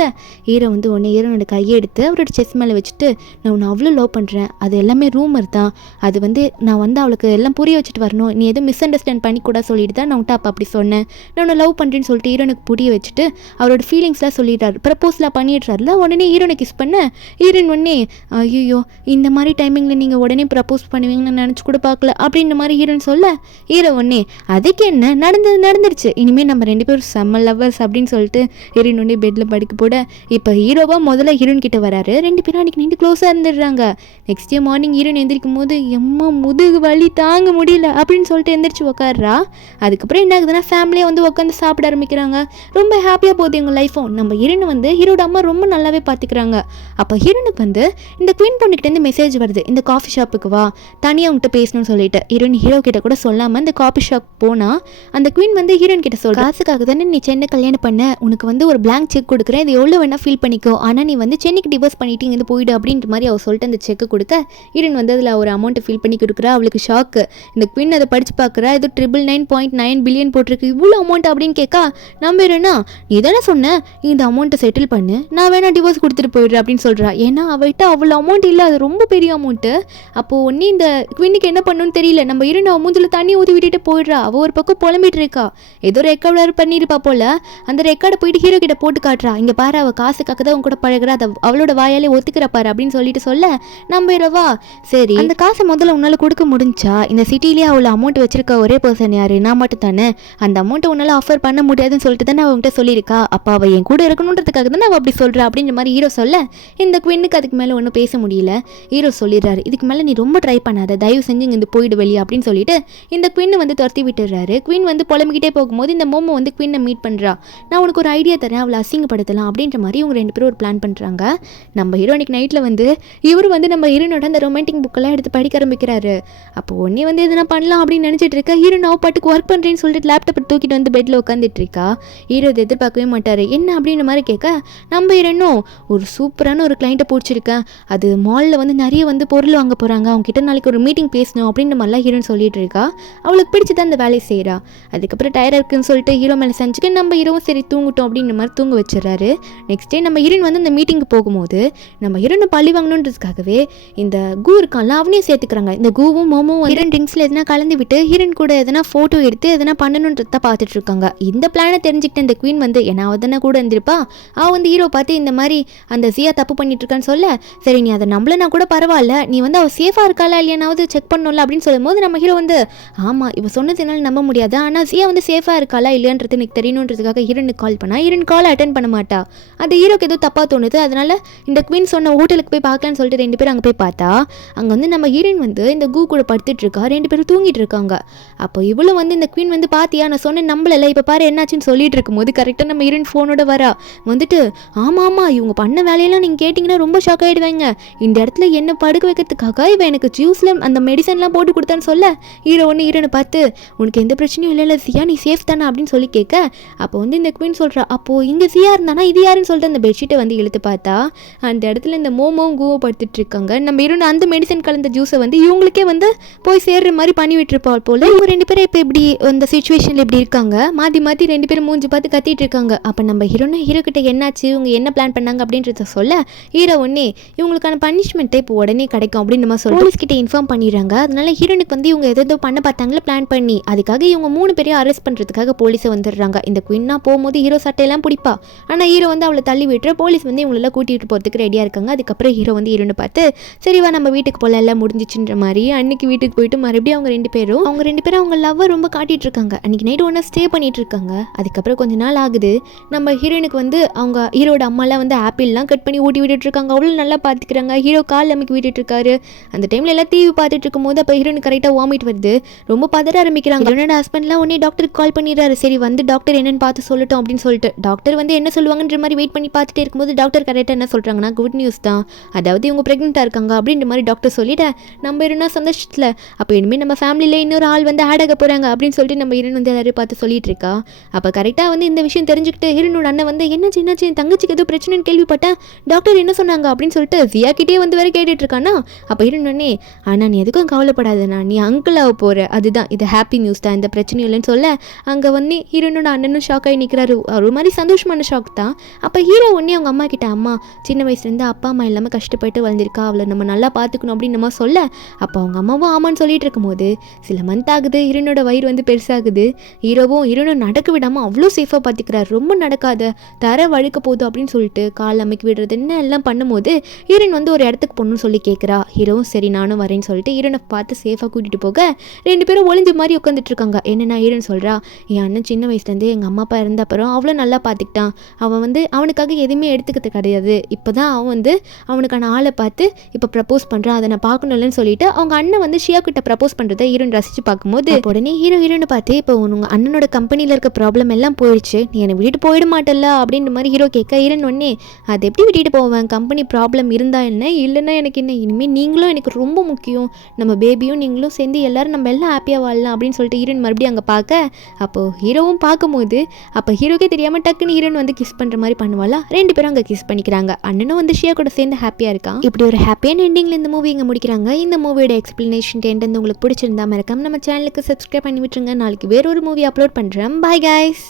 ஹீரோ வந்து உடனே ஹீரோனோட கையை எடுத்து அவரோட செஸ் மேலே வச்சுட்டு, நான் உன்னை அவ்வளோ லவ் பண்ணுறேன், அது எல்லாமே ரூமர் தான், அது வந்து நான் வந்து அவளுக்கு எல்லாம் புரிய வச்சுட்டு வரணும், நீ எதுவும் மிஸ் அண்டர்ஸ்டாண்ட் பண்ணி கூட சொல்லிட்டு தான் நான் உன்ட்ட அப்போ அப்படி சொன்னேன், நான் உன்னை லவ் பண்ணுறேன்னு சொல்லிட்டு ஹீரோனுக்கு புரிய வச்சுட்டு அவரோட ஃபீலிங்ஸ்லாம் சொல்லிடுறாரு, ப்ரப்போஸ்லாம் பண்ணிடுறாருல. உடனே ஹீரோனை கிஸ் பண்ண ஹீரோயின் உடனே ஐயோ இந்த மாதிரி டைமிங்கில் நீங்கள் உடனே ப்ரப்போஸ் பண்ணுவீங்கன்னு நினச்சி கூட பார்க்கல அப்படின்ற மாதிரி ஹீரோயின் சொல்ல ஹீரோ உடனே அதுக்கு என்ன நடந்துருச்சு, இனிமேல் நம்ம 2 பேரும் செம்ம லவ்வர்ஸ் அப்படின்னு சொல்லிட்டு ஹீரோயின் உடனே பெட்டில் படுக்க போட இப்போ ஹீரோவாக முதல்ல ஹீரோயின் கிட்ட வராரு. 2 பேரும் அன்றைக்கி நைட்டு க்ளோஸாக இருந்துடுறாங்க. நெக்ஸ்ட் டே மார்னிங் ஹீரோயின் எந்திரிக்கும் போது எம்மா முதுகு வலி தாங்க முடியல அப்படின்னு சொல்லிட்டு எந்திரிச்சு உட்காடுறா. அதுக்கப்புறம் என்ன ஆகுதுன்னா ஃபேமிலியாக வந்து உட்காந்து சாப்பிட ஆரம்பிக்கிறாங்க. ரொம்ப ஹாப்பியாக போகுது எங்கள் லைஃப்பும். நம்ம ஹீரோனை வந்து ஹீரோட அம்மா ரொம்ப நல்லாவே பார்த்துக்கிறாங்க. அப்போ ஹீரோனுக்கு வந்து இந்த குவீன் பொண்ணுக்கிட்டேருந்து மெசேஜ் வருது, இந்த காஃபி ஷாப்புக்கு வா தனியாக உங்கள்கிட்ட பேசணும்னு சொல்லிட்டு. ஹீரோயின் ஹீரோ கிட்ட கூட சொல்லாமல் இந்த காஃபி ஷாப் போனால் அந்த குவீன் வந்து ஹீரோயின் கிட்ட சொல்கிறா, காசுக்காக தானே நீ சென்னை கல்யாணம் பண்ண, உனக்கு வந்து ஒரு பிளாங்க் செக் கொடுக்குறேன், இது எவ்வளோ வேணால் ஃபீல் பண்ணிக்கோ, ஆனால் நீ வந்து சென்னைக்கு டிவோர்ஸ் பண்ணிட்டு இங்கேருந்து போயிடு அப்படின்ற மாதிரி அவள் சொல்லிட்டு அந்த செக்கு கொடுக்க ஹீரோயின் வந்து அதில் ஒரு அமௌண்ட்டை ஃபில் பண்ணி கொடுக்குறா. அவளுக்கு ஷாக்கு. இந்த குவீன் அதை படித்து பார்க்குறா, இது 999.9 பில்லியன் போட்டிருக்கு, இவ்வளோ அமௌண்ட் அப்படின்னு கேட்கா. நம்ம ஹீரோனா நீ தானே சொன்ன இந்த அமௌண்ட்டை செட்டில் பண்ணு, நான் வேணா டிவோர்ஸ் கொடுத்துட்டு போயிடுறேன் அப்படின்னு சொல்கிறா. ஏன்னா அவள்கிட்ட அவ்வளோ அமௌண்ட் இல்லை, அது ரொம்ப பெரிய அமௌண்ட்டு. அப்போது ஒன்றே இந்த குவீனுக்கு என்ன பண்ணணும்னு தெரியல. நம்ம ஹீரோயின் அவள் மூஞ்சில் தண்ணி ஊற்றி விட்டுட்டு போயிடுறா. அவள் ஒரு பக்கம் புலம்பிட்டு இருக்கா, ஏதோ ரெக்கார்டு பண்ணியிருப்பா போல. அந்த ரெக்கார்டை போயிட்டு ஹீரோ கிட்ட போட்டு காட்டுறா, இங்கே பாரு அவள் காசுக்காக தான் உங்க கூட பழகிறா, அதை அவளோட வாயாலே ஒத்துக்கிற பாரு அப்படின்னு சொல்லிட்டு சொல்ல நம்ம ஹீரோவா சரி அந்த காசை முதல்ல உன்னால் கொடுக்க முடிஞ்சா, இந்த சிட்டிலேயே அவ்வளோ அமௌண்ட் வச்சிருக்க ஒரே பர்சன் யாரு, நான் மட்டும் தானே, அந்த அமௌண்ட்டை உன்னால் ஆஃபர் பண்ண முடியாதுன்னு சொல்லிட்டு தானே அவங்ககிட்ட சொல்லியிருக்கா, அப்போ அவள் என் கூட இருக்கணுன்றதுக்காக தானே அவள் அப்படி சொல்கிறா அப்படின்ற மாதிரி ஹீரோ சொல்ல இந்த குவீனுக்கு அதுக்கு மேலே ஒன்றும் பேச முடியல. ஹீரோ சொல்லிடுறாரு, இதுக்கு மேலே நீ ரொம்ப ட்ரை பண்ணாத, தயவு செஞ்சு இங்கே போயிடு வெளியே அப்படின்னு சொல்லிட்டு இந்த குவீனை வந்து துரத்தி விட்டுறாரு. குவீன் வந்து புலம்பிக்கிட்டே போகும்போது இந்த மோமோ வந்து குவீனை மீட் பண்ணுறா. நான் உனக்கு ஒரு ஐடியா தரேன், அவளை அசிங்கப்படுத்தலாம் அப்படின்ற மாதிரி இவங்க 2 பேரும் ஒரு பிளான் பண்ணுறாங்க. நம்ம ஹீரோனிக் நைட்டில் வந்து இவர் வந்து நம்ம ஹீரோனோட அந்த ரொமான்டிக் புக்கெல்லாம் எடுத்து படிக்க ஆரம்பிக்கிறாரு. அப்போ உடனே வந்து எதுனா பண்ணலாம் அப்படின்னு நினச்சிட்டு இருக்கா. ஹீரோ நான் பாட்டுக்கு ஒர்க் பண்ணுறேன்னு சொல்லிட்டு லேப்டாப்பை தூக்கிட்டு வந்து பெட்டில் உட்காந்துட்டு இருக்கா. ஹீரோ இதை எதிர்பார்க்கவே மாட்டார். என்ன அப்படின்ற மாதிரி கேட்க நம்ம ஹீரோனும் ஒரு சூப்பரான ஒரு கிளைண்ட்டை பிடிச்சிருக்கேன், அது மாலில் வந்து நிறைய வந்து பொருள் வாங்க போகிறாங்க, அவங்க கிட்ட நாளைக்கு ஒரு மீட்டிங் பேசணும் அப்படின்ற மாதிரிலாம் ஹீரோன்னு சொல்லிட்டு இருக்கா. அவளுக்கு பிடிச்சி தான் அந்த வேலையை செய்கிறா. அதுக்கப்புறம் டயர்டாக இருக்குன்னு சொல்லிட்டு ஹீரோ மேலே செஞ்சுட்டு நம்ம ஹீரோவும் சரி தூங்கட்டும் அப்படின்ற மாதிரி தூங்க வச்சிடறாரு. நெக்ஸ்ட் டே நம்ம ஹீரோயின் வந்து இந்த மீட்டிங்கு போகும்போது நம்ம ஹீரோனை பழி வாங்கணுன்றதுக்காகவே இந்த கூ இருக்கான்ல அவனையும் சேர்த்துக்கிறாங்க. இந்த கூவும் மோமும் ஹீரோயின் ட்ரிங்க்ஸில் எதனா கலந்து விட்டு ஹீரோயின் கூட எதனா ஃபோட்டோ எடுத்து எதனா பண்ணணுன்றத பார்த்துட்டு இருக்காங்க. இந்த பிளானை தெரிஞ்சுக்கிட்டு இந்த குவீன் வந்து ஏன்னா அவள் தானே கூட இருந்திருப்பா, அவள் வந்து ஹீரோ பார்த்து இந்த மாதிரி அந்த ஜியா தப்பு பண்ணிட்டு இருக்கான்னு சொல்ல சரி நீ அதை நம்பலனா கூட பரவாயில்ல, நீ வந்து அவள் சேஃபாக இருக்காளா இல்லையானாவது செக் பண்ணணும்ல அப்படின்னு சொல்லும் போது நம்ம ஹீரோ வந்து ஆமாம் இவ சொன்னது என்னால் நம்ப முடியாது, ஆனால் ஜியா வந்து சேஃபாக இருக்காளா இல்லையான்றது எனக்கு தெரியணுன்றதுக்காக ஹீரோனுக்கு கால் பண்ணா. ஹீரோயின் கால் அட்டன் பண்ண மாட்டா. அந்த ஹீரோக்கு ஏதோ தப்பாக தோணுது. அதனால இந்த குவீன் சொன்ன ஹோட்டலுக்கு போய் பார்க்கலான்னு சொல்லிட்டு 2 பேரும் அங்கே போய் பார்த்தா அங்கே வந்து நம்ம ஹீரோயின் வந்து இந்த கூ கூட படுத்துட்டு இருக்கா. 2 பேரும் தூங்கிட்டு இருக்காங்க. அப்போ இவ்வளோ வந்து இந்த குவீன் வந்து பார்த்தியா நான் சொன்னேன் நம்பல, இப்போ பாரு என்னாச்சுன்னு சொல்லிட்டு இருக்கும்போது கரெக்டாக நம்ம ஹீரோயின் ஃபோனோட வரா. வந்துட்டு ஆமாம் இவங்க பண்ண வேலையெல்லாம் நீங்கள் கேட்டிங்கன்னா ரொம்ப ஷாக் ஆகிடுவாங்க, இந்த இடத்துல என்ன படுக்க வைக்கிறதுக்காக இவன் எனக்கு ஜூஸில் அந்த மெடிசன்லாம் போட்டு கொடுத்தான்னு சொல்ல ஹீரோ ஒன்று ஹீரோனை பார்த்து உனக்கு எந்த பிரச்சனையும் இல்லை சியா நீ சேஃப் தானே அப்படின்னு சொல்லி கேட்க அப்போ வந்து இந்த குவீன் சொல்கிறா அப்போது இங்கே சியா இருந்தானா இது யாருன்னு சொல்லிட்டு அந்த பெட்ஷீட்டை வந்து இழுத்து பார்த்தா அந்த இடத்துல இந்த மோமோவும் கூவோ படுத்துட்டு இருக்காங்க. நம்ம ஹீரோனை அந்த மெடிசன் கலந்த ஜூஸை வந்து இவங்களுக்கே வந்து போய் சேர்ற மாதிரி பண்ணி விட்டுருப்பாள் போல். இவங்க 2 பேரும் இப்போ இப்படி அந்த சுச்சுவேஷனில் இப்படி இருக்காங்க. மாற்றி 2 பேரும் மூஞ்சி பார்த்து கத்திட்டு இருக்காங்க. அப்போ நம்ம ஹீரோ கிட்ட என்னாச்சு இவங்க என்ன பிளான் பண்ணாங்க அப்படின்றத சொல்ல ஹீரோ ஒன்னே இவங்களுக்கான பனிஷ்மெண்ட்டை இப்போ உடனே கிடைக்கும் அப்படின்னு நம்ம சொல்லி போலீஸ் கிட்ட இன்ஃபார்ம் பண்ணிடுறாங்க. அதனால ஹீரோனுக்கு வந்து இவங்க எதோ பண்ண பார்த்தாங்களே பிளான் பண்ணி அதுக்காக இவங்க 3 பேரையும் அரெஸ்ட் பண்ணுறதுக்காக போலீஸை வந்துடுறாங்க. இந்த குயின்னா போகும்போது ஹீரோ சட்டையெல்லாம் பிடிப்பா. ஆனால் ஹீரோ வந்து அவளை தள்ளி விட்டுற போலீஸ் வந்து இவங்களெல்லாம் கூட்டிகிட்டு போகிறதுக்கு ரெடியாக இருக்காங்க. அதுக்கப்புறம் ஹீரோ வந்து ஹீரோனை பார்த்து சரிவா நம்ம வீட்டுக்கு போல எல்லாம் முடிஞ்சிச்சுன்ற மாதிரி அன்னைக்கு வீட்டுக்கு போயிட்டு மறுபடியும் அவங்க 2 பேரும் அவங்க லவ்வை ரொம்ப காட்டிட்டு இருக்காங்க. அன்னைக்கு நைட்டு ஒன்றா ஸ்டே பண்ணிட்டு இருக்காங்க. அதுக்கப்புறம் கொஞ்ச நாள் ஆகுது. நம்ம ஹீரோனுக்கு வந்து அவங்க ஹீரோட அம்மாலாம் வந்து ஆப்பிள்லாம் கட் பண்ணி ஊட்டி விட்டுட்டு இருக்காங்க. அவ்வளோ நல்லா பார்த்துக்கிறாங்க. ஹீரோ கால் அமைக்கி விட்டுட்டு இருக்காரு. அந்த டைமில் எல்லாம் டிவி பார்த்துட்டு இருக்கும்போது அப்போ ஹீரோனுக்கு கரெக்டாக வாமிட் வருது. ரொம்ப பதற ஆரம்பிக்கிறாங்க. ஹீரோனோட ஹஸ்பண்ட்லாம் உடனே டாக்டருக்கு கால் பண்ணிடுறாரு. சரி வந்து டாக்டர் என்னன்னு பார்த்து சொல்லட்டும் அப்படின்னு சொல்லிட்டு டாக்டர் வந்து என்ன சொல்லுவாங்கன்ற மாதிரி வெயிட் பண்ணி பார்த்துட்டே இருக்கும்போது டாக்டர் கரெக்டாக என்ன சொல்கிறாங்கன்னா குட் நியூஸ் தான், அதாவது இவங்க ப்ரெக்னெண்ட்டாக இருக்காங்க அப்படின்ற மாதிரி டாக்டர் சொல்லிட நம்ம ஹீரோனா சந்தோஷத்தில் அப்போ இனிமேல் நம்ம ஃபேமிலியில் இன்னொரு ஆள் வந்து ஆட் ஆக போகிறாங்க அப்படின்னு சொல்லிட்டு நம்ம ஹீரோன் வந்து எல்லாரையும் பார்த்து சொல்லிட்டு இருக்கா. அப்போ கரெக்டாக வந்து இந்த விஷயம் தெரிஞ்சுக்கிட்டு ஹீரோனோட அண்ணன் வந்து என்னாச்சு என் தங்கச்சிக்கு ஏதோ பிரச்சனைன்னு கேள்விப்பட்டேன், டாக்டர் என்ன சொன்னாங்க அப்படின்னு சொல்லிட்டு ஜியா கிட்டே வந்து வேற கேட்டுட்டு இருக்கானா. அப்போ ஹீரோன் உடனே ஆனால் நீ எதுக்கும் கவலைப்படாதண்ணா, நீ அங்கிள் ஆக போகிற, அதுதான் இது ஹாப்பி நியூஸ் தான், இந்த பிரச்சனை இல்லைன்னு சொல்ல அங்கே வந்து ஹீரோனோட அண்ணனும் ஷாக் ஆகி நிற்கிறாரு. ஒரு மாதிரி சந்தோஷமான ஷாக் தான். அப்போ ஹீரோ உடனே அவங்க அம்மா கிட்ட அம்மா சின்ன வயசுலேருந்து அப்பா அம்மா இல்லாமல் கஷ்டப்பட்டு வளர்ந்துருக்கா, அவளை நம்ம நல்லா பார்த்துக்கணும் அப்படின்னு நம்ம சொல்ல அப்போ அவங்க அம்மாவும் ஆமான்னு சொல்லிட்டு இருக்கும்போது சில மந்த் ஆகுது, ஹீரோனோட வயிறு வந்து பெருசாகுது. ஹீரோனும் நடக்க விடாமல் அவ்வளோ சேஃபாக பார்த்துக்கிறாரு. ரொம்ப நடக்காத தர வழுக்க போதும் அப்படின்னு சொல்லிட்டு கால் அமைக்க விடுறது என்ன எல்லாம் பண்ணும்போது ஹீரோன் வந்து ஒரு இடத்துக்கு போகணும்னு சொல்லி கேட்குறா. ஹீரோவும் சரி நானும் வரேன்னு சொல்லிட்டு ஹீரோனை பார்த்து சேஃபாக கூட்டிகிட்டு போக 2 பேரும் ஒளிஞ்ச மாதிரி உட்காந்துட்டு இருக்காங்க. என்னென்னா ஹீரோன் சொல்கிறா, என் அண்ணன் சின்ன வயசுலேருந்து எங்கள் அம்மா அப்பா இருந்த அப்புறம் அவ்வளோ நல்லா பார்த்துக்கிட்டான், அவன் வந்து அவனுக்காக எதுவுமே எடுத்துக்கிறது கிடையாது, இப்போ தான் அவன் வந்து அவனுக்கான ஆளை பார்த்து இப்போ ப்ரப்போஸ் பண்ணுறான், அதை நான் பார்க்கணும்லன்னு சொல்லிட்டு அவங்க அண்ணன் வந்து ஷியா கிட்ட ப்ரப்போஸ் பண்ணுறதை ஹீரோன் ரசித்து பார்க்கும்போது உடனே ஹீரோனை பார்த்து இப்போ உங்கள் அண்ணனோட கம்பெனியில் இருக்க ப்ராப்ளம் எல்லாம் போயிடுச்சு, நீ என்னை விட்டுட்டு போயிட மாட்டல அப்படின்ற மாதிரி ஹீரோ கேட்க ஹீரோன் உடனே அதை எப்படி விட்டுட்டு போவேன், கம்பெனி ப்ராப்ளம் இருந்தா என்ன இல்லைன்னா எனக்கு என்ன, இனிமேல் நீங்களும் எனக்கு ரொம்ப முக்கியம், நம்ம பேபியும் நீங்களும் சேர்ந்து எல்லாரும் நம்ம எல்லாம் ஹாப்பியாக வாழலாம் அப்படின்னு சொல்லிட்டு ஹீரோன் மறுபடியும் அங்கே பார்க்க அப்போது ஹீரோவும் பார்க்கும்போது அப்போ ஹீரோக்கே தெரியாமல் டக்குன்னு ஹீரோன் வந்து கிஸ் பண்ணுற மாதிரி பண்ணுவாளா. 2 பேரும் அங்கே கிஸ் பண்ணிக்கிறாங்க. அண்ணனும் வந்து ஷியா கூட சேர்ந்து ஹாப்பியாக இருக்கான். இப்படி ஒரு ஹாப்பியான எண்டிங்கில் இந்த மூவி இங்கே முடிக்கிறாங்க. இந்த மூவியோட எக்ஸ்பிளனேஷன் வந்து உங்களுக்கு பிடிச்சிருந்தா மறக்காம நம்ம சேனலுக்கு சப்ஸ்கிரைப் பண்ணி விட்டுருங்க. நாளைக்கு வேற ஒரு மூவி அப்லோட் பண்ணுறேன். Bye guys.